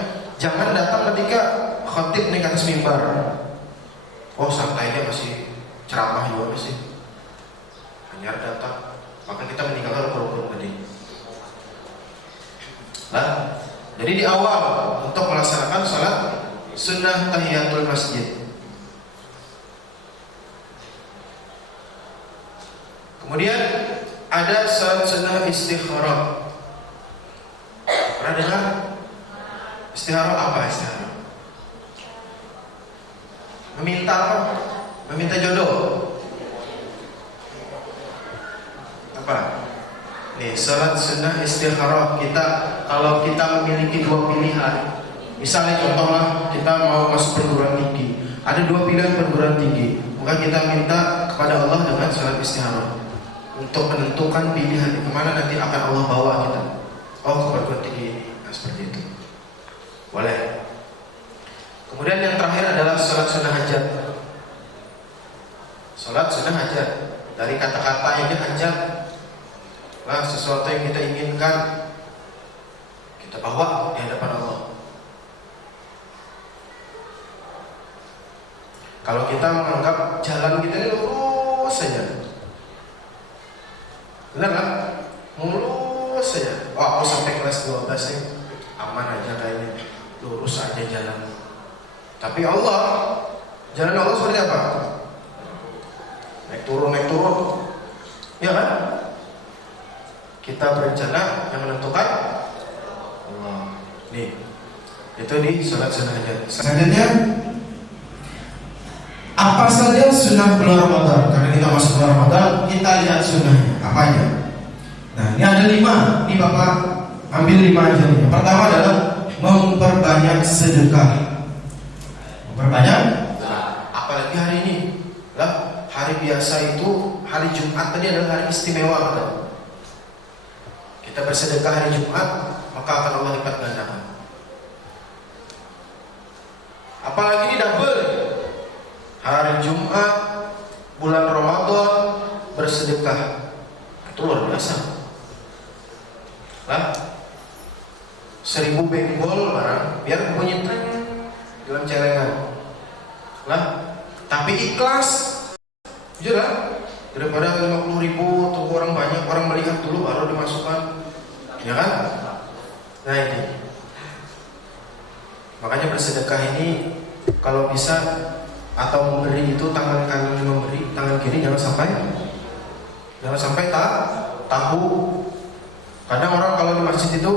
jangan datang ketika khatib naik atas mimbar. Oh santai aja, masih ceramah juga masih. Hanya datang, maka kita meninggalkan rukun tadi. Nah, Jadi di awal untuk melaksanakan salat sunnah tahiyatul masjid. Kemudian ada salat sunnah istikharah. Pernah dengar? Istikharah apa istikharah? Meminta apa? Meminta jodoh. Apa? Nih, salat sunnah istikharah. Kalau kita memiliki dua pilihan, misalnya contohnya kita mau masuk perguruan tinggi, ada dua pilihan perguruan tinggi, maka kita minta kepada Allah dengan salat istikharah untuk menentukan pilihan kemana nanti akan Allah bawa kita. Oh, ke perguruan tinggi ini. Nah, seperti itu. Boleh. Kemudian yang terakhir adalah salat sunnah hajat. Salat sunnah hajat, dari kata-kata yang hajat, nah, sesuatu yang kita inginkan kita bawa di hadapan Allah. Kalau kita menganggap jalan kita ini lurus saja, benar kan? Mulus saja. Oh, aku sampai kelas 12 nih, aman aja kayaknya, lurus aja jalan. Tapi Allah, jalan Allah seperti apa? Naik turun, ya kan? Kita berencana yang menentukan Allah. Nih, itu di salat sunnah hajat. Selanjutnya, apa saja sunnah bulan Ramadan? Karena kita masuk bulan Ramadan, kita lihat sunnahnya. Apanya? Nah, ini ada 5. Ini Bapak ambil 5 aja nih. Yang pertama adalah memperbanyak sedekah. Memperbanyak? Apalagi hari ini. Lah, hari biasa itu, hari Jumat tadi adalah hari istimewa, betul? Kita bersedekah hari Jumat, maka akan Allah lipat gandakan. Apalagi ini double. Hari Jumat, bulan Ramadan, bersedekah. Itu luar biasa. Lah, 1000 bengkol barang, biar bunyi tren dalam celengan. Lah, tapi ikhlas. Jujur lah, daripada 50.000 tuh orang banyak, orang melihat dulu baru dimasukkan. Ya kan? Nah ini, makanya bersedekah ini kalau bisa atau memberi itu tangan kanan memberi, tangan kiri jangan sampai tahu. Kadang orang kalau di masjid itu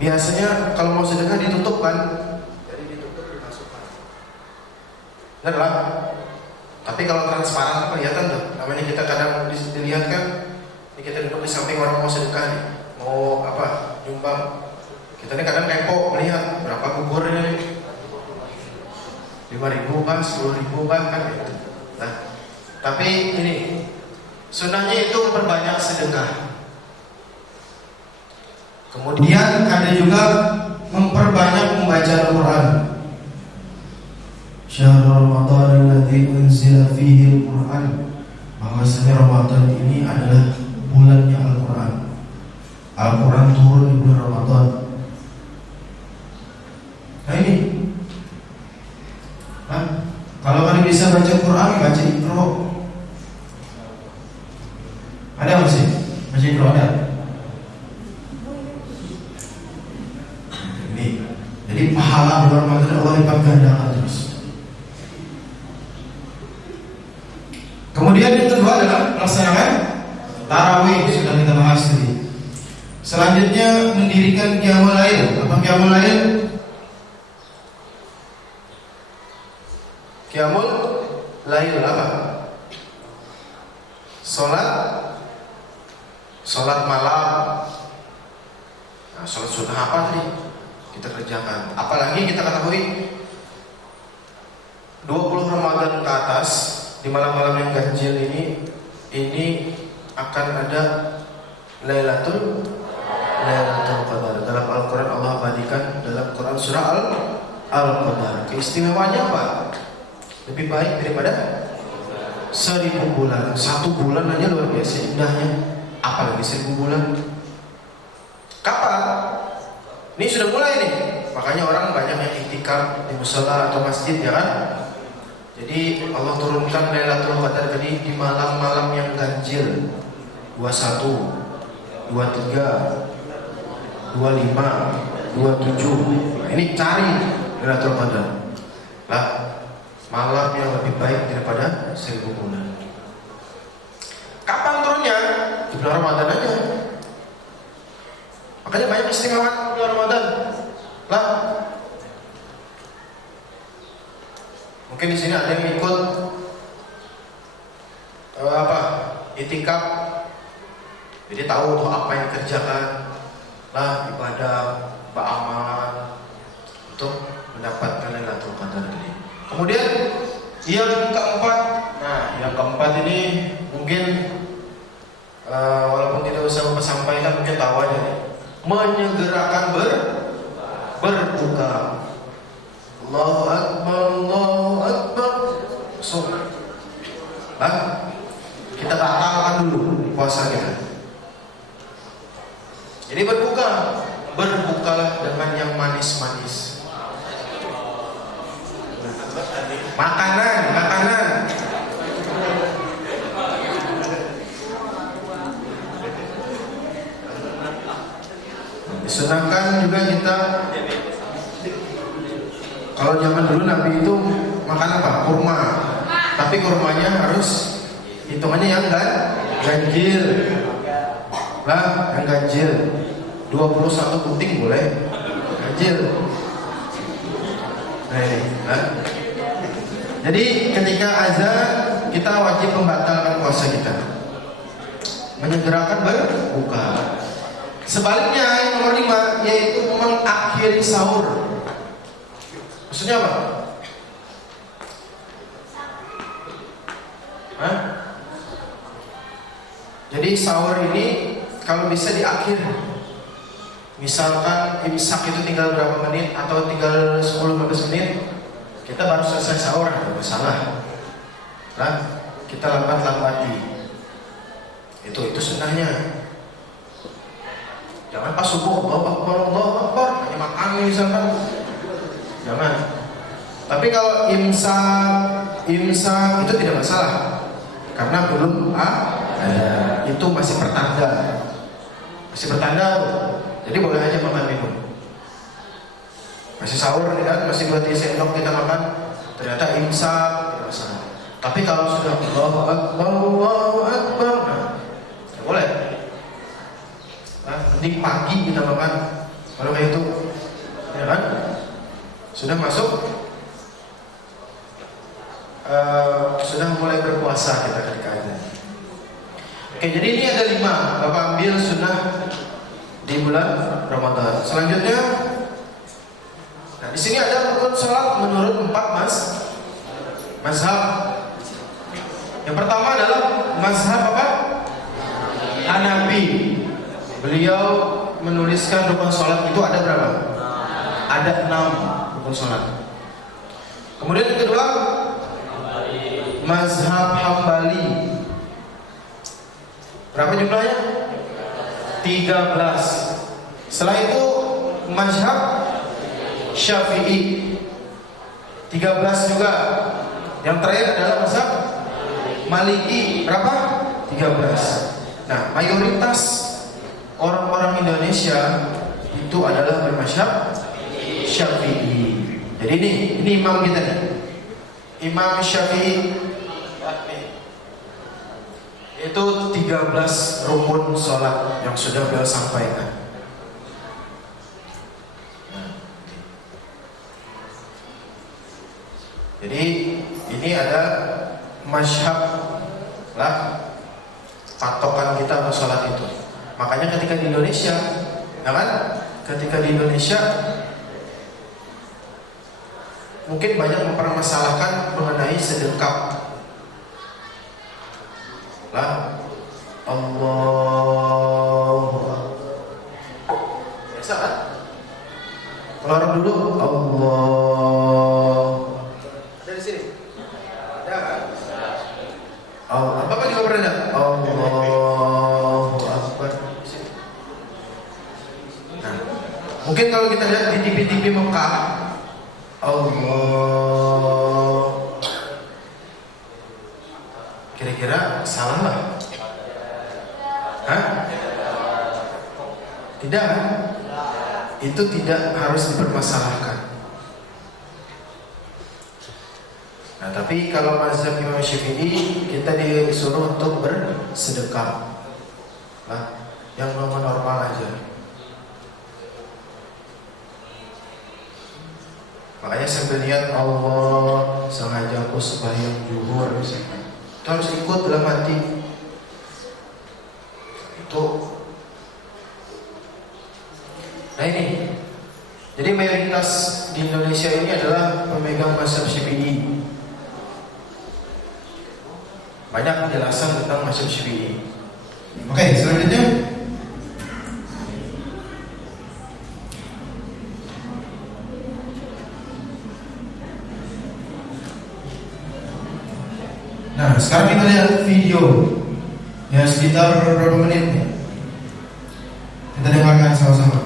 biasanya kalau mau sedekah ditutup kan, jadi ditutup dimasukkan. Benar lah. Tapi kalau transparan kelihatan tuh, namanya kita kadang dilihat kan, ini kita duduk di samping orang mau sedekah nih. Mau apa, nyumbang, kita ini kadang kepo melihat berapa bubur ini, 5.000 kan, 10.000 kan gitu. Nah, tapi ini sunnahnya itu memperbanyak sedekah. Kemudian ada juga memperbanyak membaca Al-Quran. Syahrul Ramadan alladzi unzila fihi Al-Quran. Bahwasanya Ramadan ini adalah bulannya Al-Quran. Al-Quran turun di bulan Ramadan. Nah ini, kalau kalian bisa baca Quran, baca Iqra. Ada apa sih? Baca Iqra ada? Ini, jadi pahala bulan Ramadan Allah lipat gandakan terus. Kemudian yang kedua adalah melaksanakan tarawih, sudah kita bahas tadi. Selanjutnya mendirikan qiyamul lail. Apa qiyamul lail? Qiyamul lail apa? Salat malam. Nah, salat sunnah apa tadi? Kita kerjakan. Apalagi kita ketahui 20 Ramadan ke atas, di malam-malam yang ganjil ini akan ada Lailatul Qadar. Dalam Al-Quran Allah abadikan dalam Quran surah Al-Qadar. Keistimewaannya apa? Lebih baik daripada 1000 bulan. 1 bulan aja luar biasa indahnya, apalagi 1000 bulan. Kapan? Ini sudah mulai nih. Makanya orang banyak yang iktikaf di musala atau masjid, ya kan? Jadi Allah turunkan Lailatul Qadar tadi di malam-malam yang ganjil, 21, 23, 25, 27. Nah, ini cari Lailatul Qadar. Lah, malam yang lebih baik daripada 1000 bulan. Kapan turunnya? Di bulan Ramadan aja. Makanya banyak istimewa di bulan Ramadan. Lah, mungkin di sini ada yang ikut itikaf, jadi tahu tuh apa yang dikerjakan, lah ibadah, beramal untuk mendapatkan Lailatul Qadar ini. Kemudian yang keempat, yang keempat ini mungkin walaupun tidak usah sampaikan, mungkin tahu aja nih. Menyegerakan berbuka. Allahu Akbar, Allahu Akbar. So, kita batalkan dulu puasa kita. Jadi berbukalah dengan yang manis-manis. Makanan. Disunahkan juga kita, kalau zaman dulu Nabi itu makan apa? Kurma. Tapi kurmanya harus hitungannya yang ganjil. Lah, yang ganjil 21 puting boleh ganjil. Jadi ketika azan kita wajib membatalkan puasa kita, menyegerakan berbuka. Sebaliknya yang nomor 5 yaitu mengakhiri sahur. Maksudnya apa? Jadi sahur ini kalau bisa di akhir. Misalkan imsak itu tinggal berapa menit atau tinggal 10-15 menit, kita baru selesai sahur, tidak masalah. Nah, kita lambat-lambati. Itu sunnahnya. Jangan pas subuh Allahu Akbar, hanya makan misalkan. Jangan. Tapi kalau imsak itu tidak masalah. Karena belum ada. Itu masih pertanda. Jadi boleh aja makan minum. Masih sahur kan, masih 2 sendok kita makan, ternyata imsak, tidak masalah. Tapi kalau sudah Allahu Akbar, ya boleh. Mending pagi kita makan. Kalau kayak itu, ya kan? Sudah masuk, sudah mulai berpuasa kita ketika itu. Oke, jadi ini ada 5. Bapak ambil sunnah di bulan Ramadan. Selanjutnya, di sini ada rukun sholat menurut 4 mazhab. Yang pertama adalah mazhab apa? Hanafi. Beliau menuliskan rukun sholat itu ada berapa? Ada 6 rukun sholat. Kemudian yang kedua, mazhab Hambali. Berapa jumlahnya? 13. Setelah itu mazhab Syafi'i 13 juga. Yang terakhir adalah mazhab Maliki. Berapa? 13. Nah, mayoritas orang-orang Indonesia itu adalah bermazhab Syafi'i. Jadi ini imam kita nih. Imam Syafi'i itu 13 rukun sholat yang sudah beliau sampaikan. Jadi ini ada mazhab lah patokan kita untuk sholat itu. Makanya ketika di Indonesia, ya kan? Ketika di Indonesia mungkin banyak mempermasalahkan mengenai sedekap. Lah, Allah. Biasa kan? Kalau orang dulu Allah. Ada di sini? Ada kan? Allah. Bapak juga pernah ada? Allahu Akbar. Nah, mungkin kalau kita lihat di TV-TV Mekah, Allah. Kira-kira salah lah? Hah? Tidak kan? itu tidak harus dipermasalahkan. Nah, tapi kalau mazhab Imam Syafi'i kita disuruh untuk bersedekah. Nah, yang normal aja. Makanya sambil niat Allah sengaja aku sembahyang zuhur misalnya, itu harus ikut dalam hati. Itu. Nah ini, jadi mayoritas di Indonesia ini adalah pemegang mazhab Syafi'i. Banyak penjelasan tentang mazhab Syafi'i. Oke, selanjutnya. Nah, sekarang kita lihat video ya sekitar berapa menit nih. Kita dengarkan sama-sama.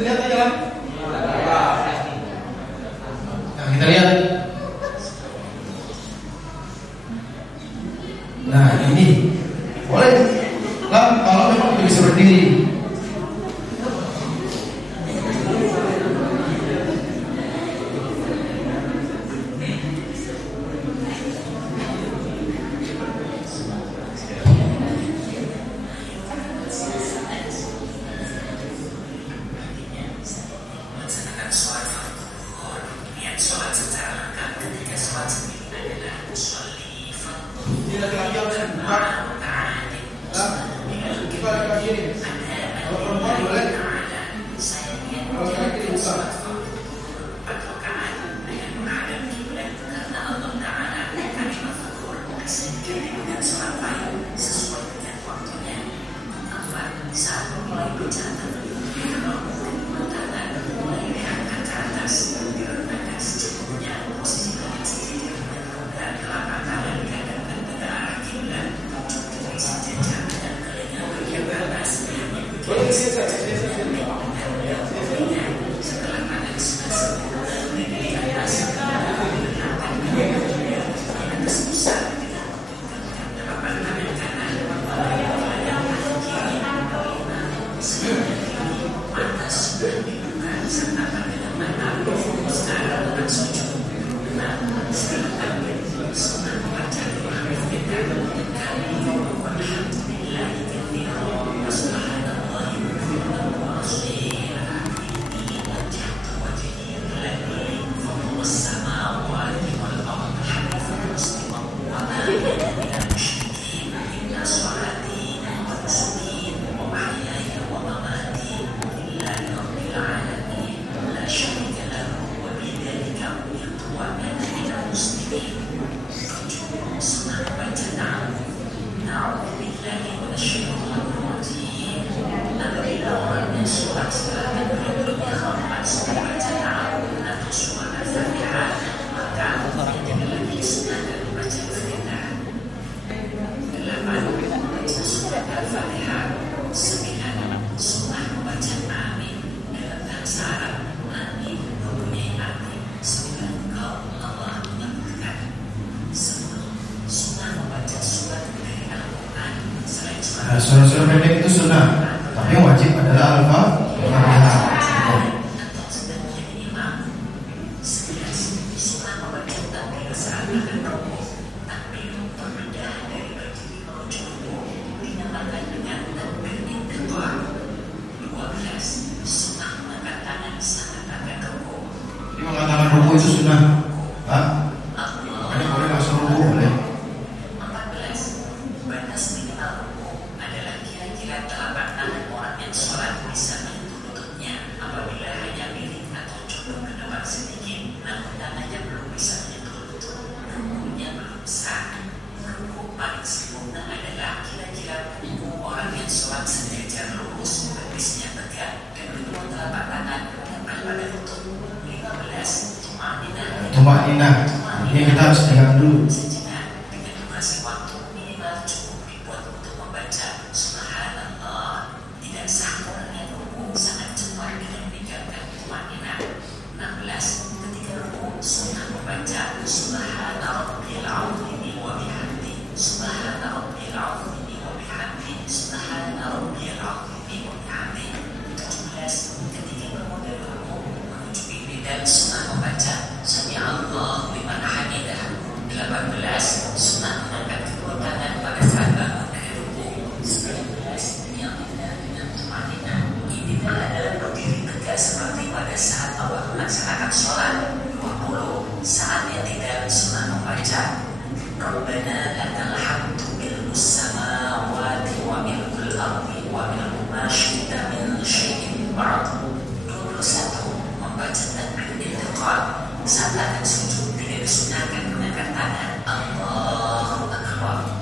Lihat aja kan? Nah, kita lihat. Nah, ini boleh lah kalau memang bisa berdiri. Surah-surah pendek itu sunnah, tapi yang wajib adalah Al-Fatihah. Jadi mengatakan ruku itu sunnah, Pak. Makanya boleh langsung ruku boleh. Ini kita harus pegang dulu. sejenak dengan durasi waktu minimal cukup dibuat untuk membaca Subhanallah. Tidak sah orang yang rukuk sangat cepat dengan meninggalkan tumanina. 16. Ketika rukuk sunnah membaca Subhana Rabbiyal Azim wa bihamdi. Subhana Rabbiyal Azim wa bihamdi. Subhana Rabbiyal Azim wa bihamdi. 17. Ketika bangun dari rukuk menuju i'tidal sunnah membaca Sami Allahu liman hamidah. 18. Sunnah mengangkat kedua tangan pada saat bangun dari rukuk. 19. I'tidal dengan tumanina. I'tidal adalah berdiri tegak seperti pada saat awal melaksanakan sholat. 20. Saat i'tidal sunnah membaca Rabbana lakal hamdu mil'us samawati wa mil'ul ardi wa mil'u ma syi'ta min syai'in ba'd. 21. Membaca takbir intiqal. Saat akan sujud tidak disunahkan mengangkat tangan. Allahu Akbar.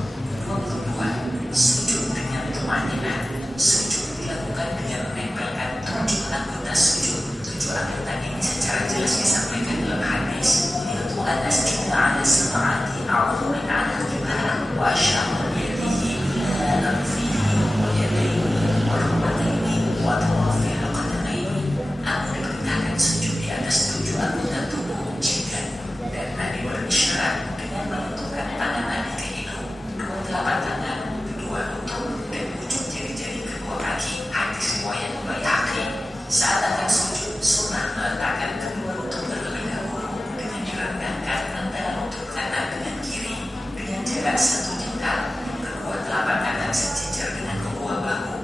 22. Sujud dengan tumanina. Sujud dilakukan dengan menempelkan 7 anggota sujud. 7 anggota ini secara jelas disampaikan dalam hadis. Yaitu an-nasjudu 'ala sab'ati a'udhu min 'ala al-jibah wa asyara biyadihi ila anfihi wa yadayhi wa rukbatayni wa tawafil qadamaini. Aku diperintahkan sujud di atas 7 anggota tubuh jika dan Nabi berisyarat dengan menentukan tangan Nabi ke hidung, 2 telapak tangan, 2 lutut dan ujung jari-jari kedua kaki. Hadis riwayat Baihaqi. Saat akan sujud sunnah meletakkan kedua lutut terlebih dahulu dengan direndahkan antara lutut kanan dengan kiri dengan jarak 1 jengkal. Kedua telapak tangan sejajar dengan kedua bahu.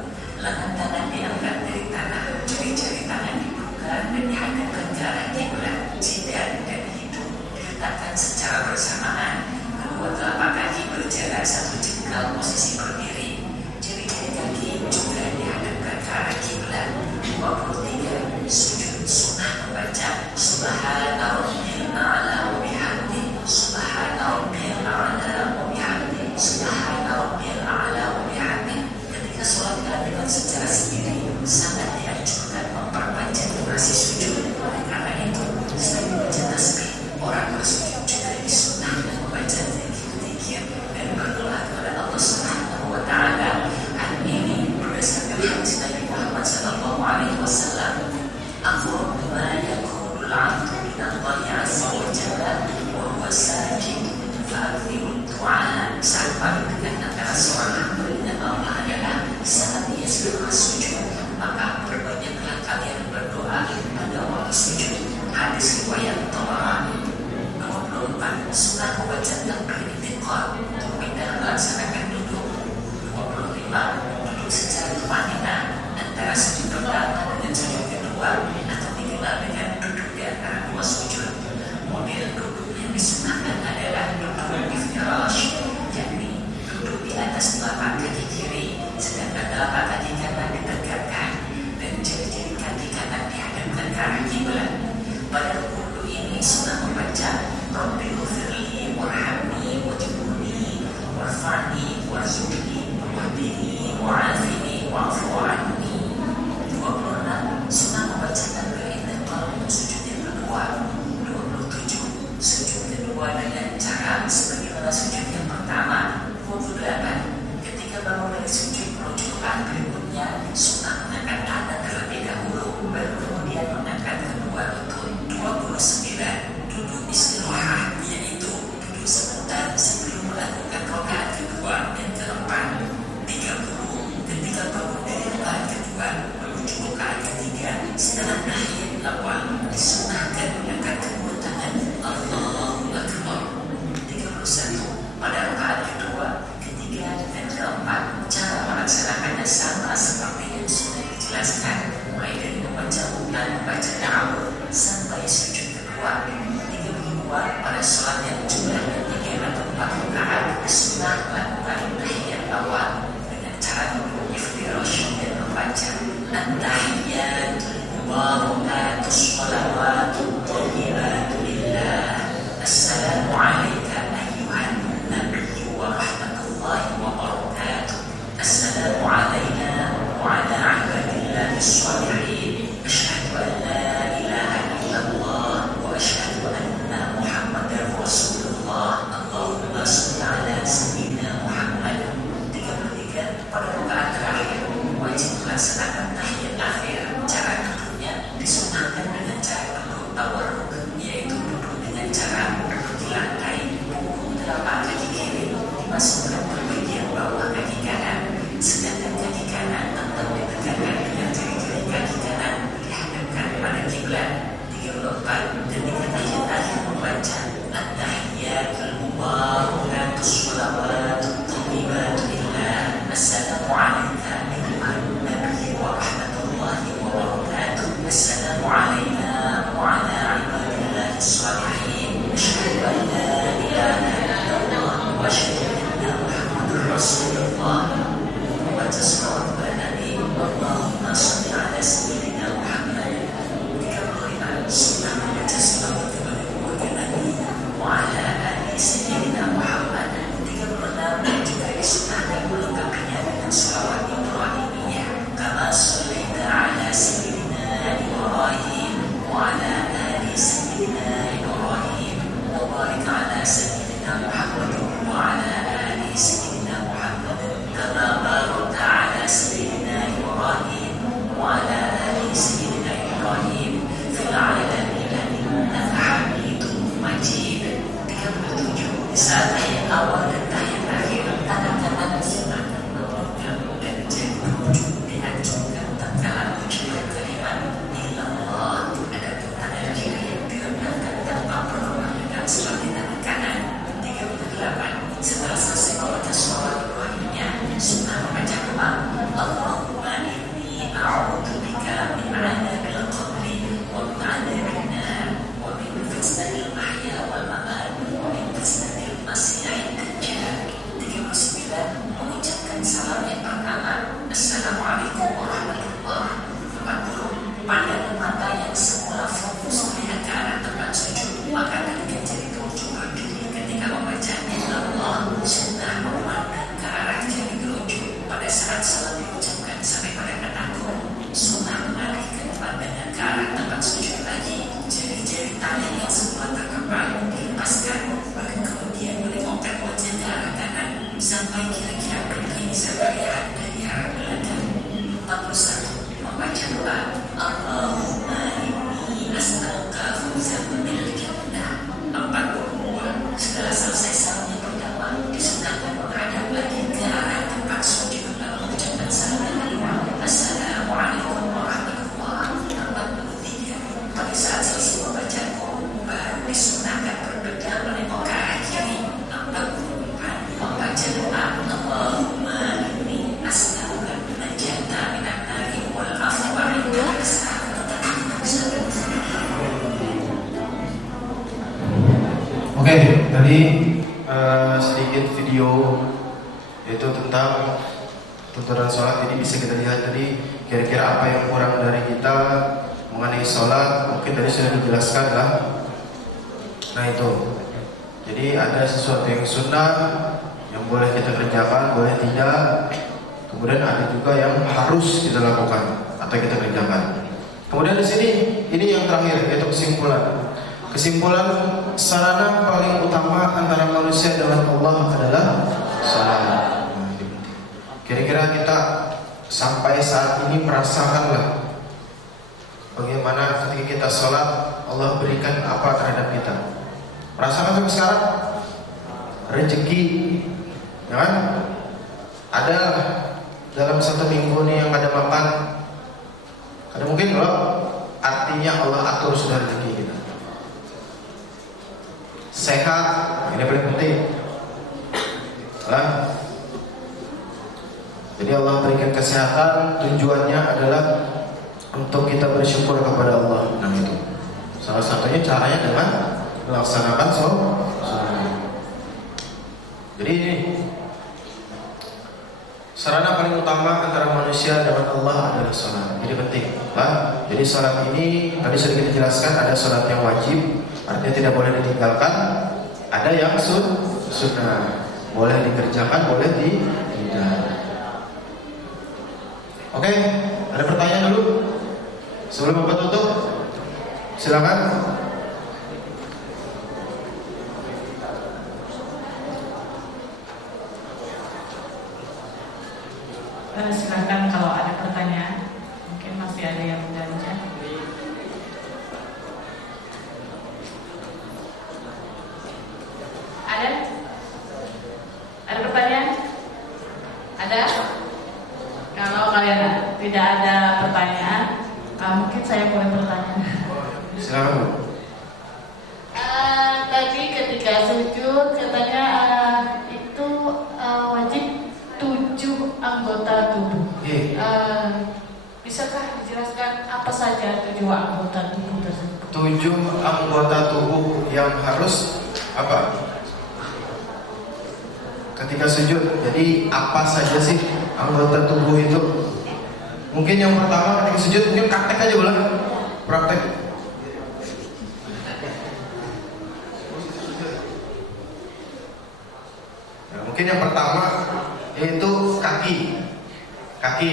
Lengan tangan diangkat dari tanah, jari-jari tangan dibuka dan dihadapkan ke arah kiblat. Jidat dan hidung diletakkan secara bersamaan. Kedua telapak kaki berjarak 1 jengkal posisi berdiri. Jari-jari kaki juga dihadapkan ke arah kiblat. 23. Sujud sunnah membaca Subhana Rabbiyal A'la wa bihamdi. Subhana Rabbiyal A'la wa bihamdi. Subhana Rabbiyal A'la wa bihamdi. Ketika sholat dilakukan secara sendiri, sangat dianjurkan memperpanjang durasi sujud. Oleh karena itu, selain membaca tasbih, orang bersujud juga disunnahkan membaca zikir dan berdoa kepada Allah Subhanahu wa Ta'ala. Hal ini berdasarkan hadis Nabi Muhammad sallallahu alaihi wasallam. Aqrabu ma yakunul 'abdu min Allah 'azza wa jalla wa huwa sajid fa'akhiru du'a. Saat paling dekat antara seorang hamba dengan Allah adalah saat ia sedang sujud, maka perbanyaklah kalian berdoa pada waktu sujud. Hadis riwayat Tabarani. 24. Sunnah membaca takbir intiqal untuk pindah melaksanakan duduk. 25. Duduk secara tumanina antara sujud pertama dengan sujud kedua atau dikenal dengan duduk di antara 2 sujud. Model duduk yang disunahkan adalah duduk iftirash, yakni duduk di atas telapak kaki kiri sedangkan telapak kaki kanan ditegakkan dan jari-jari kaki kanan dihadapkan ke arah kiblat. Pada rukuk ini sunnah membaca Rabbighfirli warhamni wajburni warfa'ni warzuqni wahdini wa'afini wa'fu anni. 26. Sunnah membaca takbir intiqal untuk sujud yang kedua. 27. Sujud kedua dengan cara sebagaimana sujud yang pertama. 28. Ketika bangun dari sujud menuju ke arah berikutnya, sunnah mengangkat tangan terlebih dahulu, baru kemudian mengangkat kedua lutut. 29. Duduk istirahat, yaitu duduk sebentar sebelum melakukan rakaat kedua dan keempat. ketika berdiri sampai hari belakang. 41. Membaca doa Allahumma inni as'aluka fawzan bil jannah. 42. Setelah selesai salamnya pertama, disunahkan menghadap lagi ke arah tempat sujud lalu mengucapkan salam kelima, Assalamualaikum warahmatullahi wabarakatuh. 43. Pada saat selesai membaca baru disunahkan berpegang menengok ke arah kiri. 44. Membaca doa Allahumma inni as'aluka najata minan nari wal afwa inda Oke, tadi sedikit video yaitu tentang tuntunan sholat. Jadi bisa kita lihat tadi kira-kira apa yang kurang dari kita mengenai sholat. Mungkin tadi sudah dijelaskan lah. Nah itu. Jadi ada sesuatu yang sunnah yang boleh kita kerjakan, boleh tidak. Kemudian ada juga yang harus kita lakukan atau kita kerjakan. Kemudian di sini ini yang terakhir yaitu kesimpulan. Kesimpulan sarana paling utama antara manusia dengan Allah adalah salat. Kira-kira kita sampai saat ini merasakanlah bagaimana ketika kita sholat Allah berikan apa terhadap kita. Merasakan sampai sekarang rezeki, ya kan? Ada dalam satu minggu nih yang ada makan. Ada mungkin loh, artinya Allah atur sudah rezeki kita. Sehat, ini paling penting. Nah, jadi Allah berikan kesehatan, tujuannya adalah untuk kita bersyukur kepada Allah. Nah itu salah satunya caranya dengan melaksanakan sholat. Jadi ini sarana paling utama antara manusia dengan Allah adalah sholat. Jadi penting. Nah, jadi sholat ini tadi sudah kita jelaskan, ada sholat yang wajib, artinya tidak boleh ditinggalkan. Ada yang sunnah, boleh dikerjakan, boleh tidak. Oke, ada pertanyaan dulu sebelum Bapak tutup? Silakan. Silakan kalau ada pertanyaan. Mungkin masih ada yang belanja. Ada? Ada pertanyaan? Ada? Kalau kalian tidak ada pertanyaan, mungkin saya boleh bertanya. Silakan Bu. Tadi ketika sujud katanya itu wajib 7 anggota tubuh. Bisakah dijelaskan apa saja 7 anggota tubuh tersebut? 7 anggota tubuh yang harus apa? Ketika sujud. Jadi apa saja sih anggota tubuh itu? Mungkin yang pertama ketika sujud, mungkin praktek aja boleh. Praktek. Nah, mungkin yang pertama yaitu kaki. Kaki.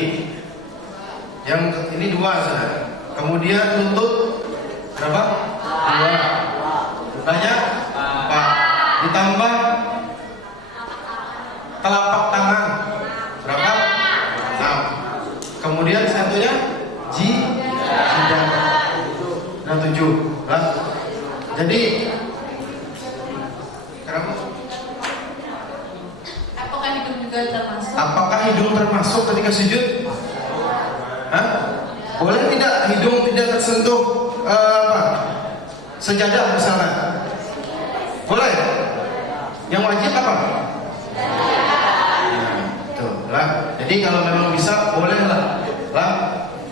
Yang ini 2 saudara. Kemudian lutut berapa? 2. Lututnya 4. Ditambah telapak tangan berapa? 6. Kemudian satunya jidat. Nah 7 lah. Jadi kenapa? Apakah hidung juga termasuk? Apakah hidung termasuk ketika sujud? Hah? Boleh tidak hidung tidak tersentuh sejadah misalnya? Boleh? Yang wajib apa? Tuh lah. Jadi kalau memang bisa boleh lah.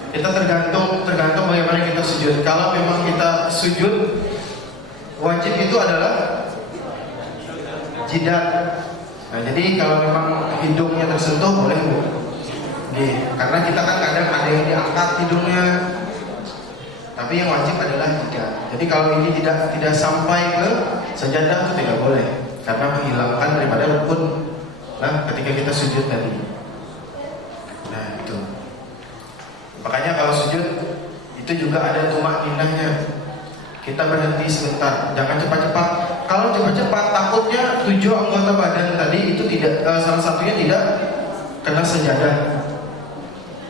Kita tergantung bagaimana kita sujud. Kalau memang kita sujud, wajib itu adalah jidat. Nah jadi kalau memang hidungnya tersentuh boleh Bu. Karena kita kan kadang ada yang diangkat hidungnya, tapi yang wajib adalah jidat. Jadi kalau ini tidak sampai ke sajadah itu tidak boleh, karena menghilangkan daripada rukun. Nah ketika kita sujud tadi. Nah itu. Makanya kalau sujud itu juga ada tumak ninahnya. Kita berhenti sebentar, jangan cepat-cepat kalau cepat-cepat takutnya 7 anggota badan tadi itu tidak salah satunya tidak kena sajadah.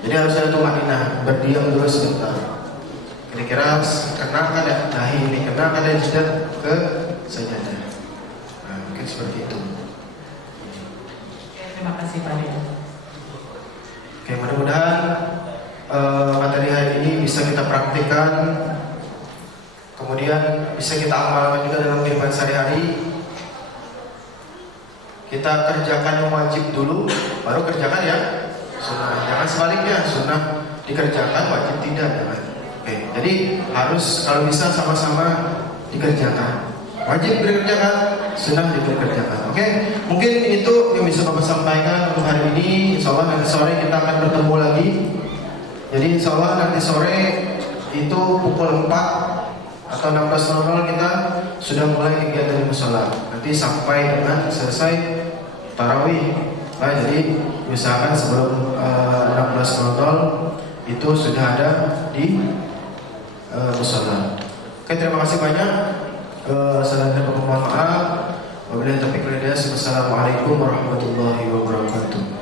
Jadi harus ada tumanina, berdiam dulu sebentar. Kira-kira kena kada dahi ini, kena kada jidat ke sajadah. Nah, mungkin seperti itu. Oke, terima kasih Pak Dio. Oke, mudah-mudahan materi hari ini bisa kita praktikkan, kemudian bisa kita amalkan juga dalam kehidupan sehari-hari. Kita kerjakan yang wajib dulu, baru kerjakan ya sunnah. Jangan sebaliknya, sunnah dikerjakan, wajib tidak. Jangan. Oke, jadi harus kalau bisa sama-sama dikerjakan. Wajib dikerjakan, sunnah dikerjakan. Oke, mungkin itu yang bisa Bapak sampaikan untuk hari ini. Insya Allah nanti sore kita akan bertemu lagi. Jadi insya Allah nanti sore itu pukul 4 atau 16.00 kita sudah mulai kegiatan di musola. Nanti sampai dengan selesai tarawih. Nah, jadi usahakan sebelum 16.00 itu sudah ada di musola. Oke, terima kasih banyak. Selanjutnya mohon maaf. Wabillahi taufiq wal hidayah. Wassalamualaikum warahmatullahi wabarakatuh.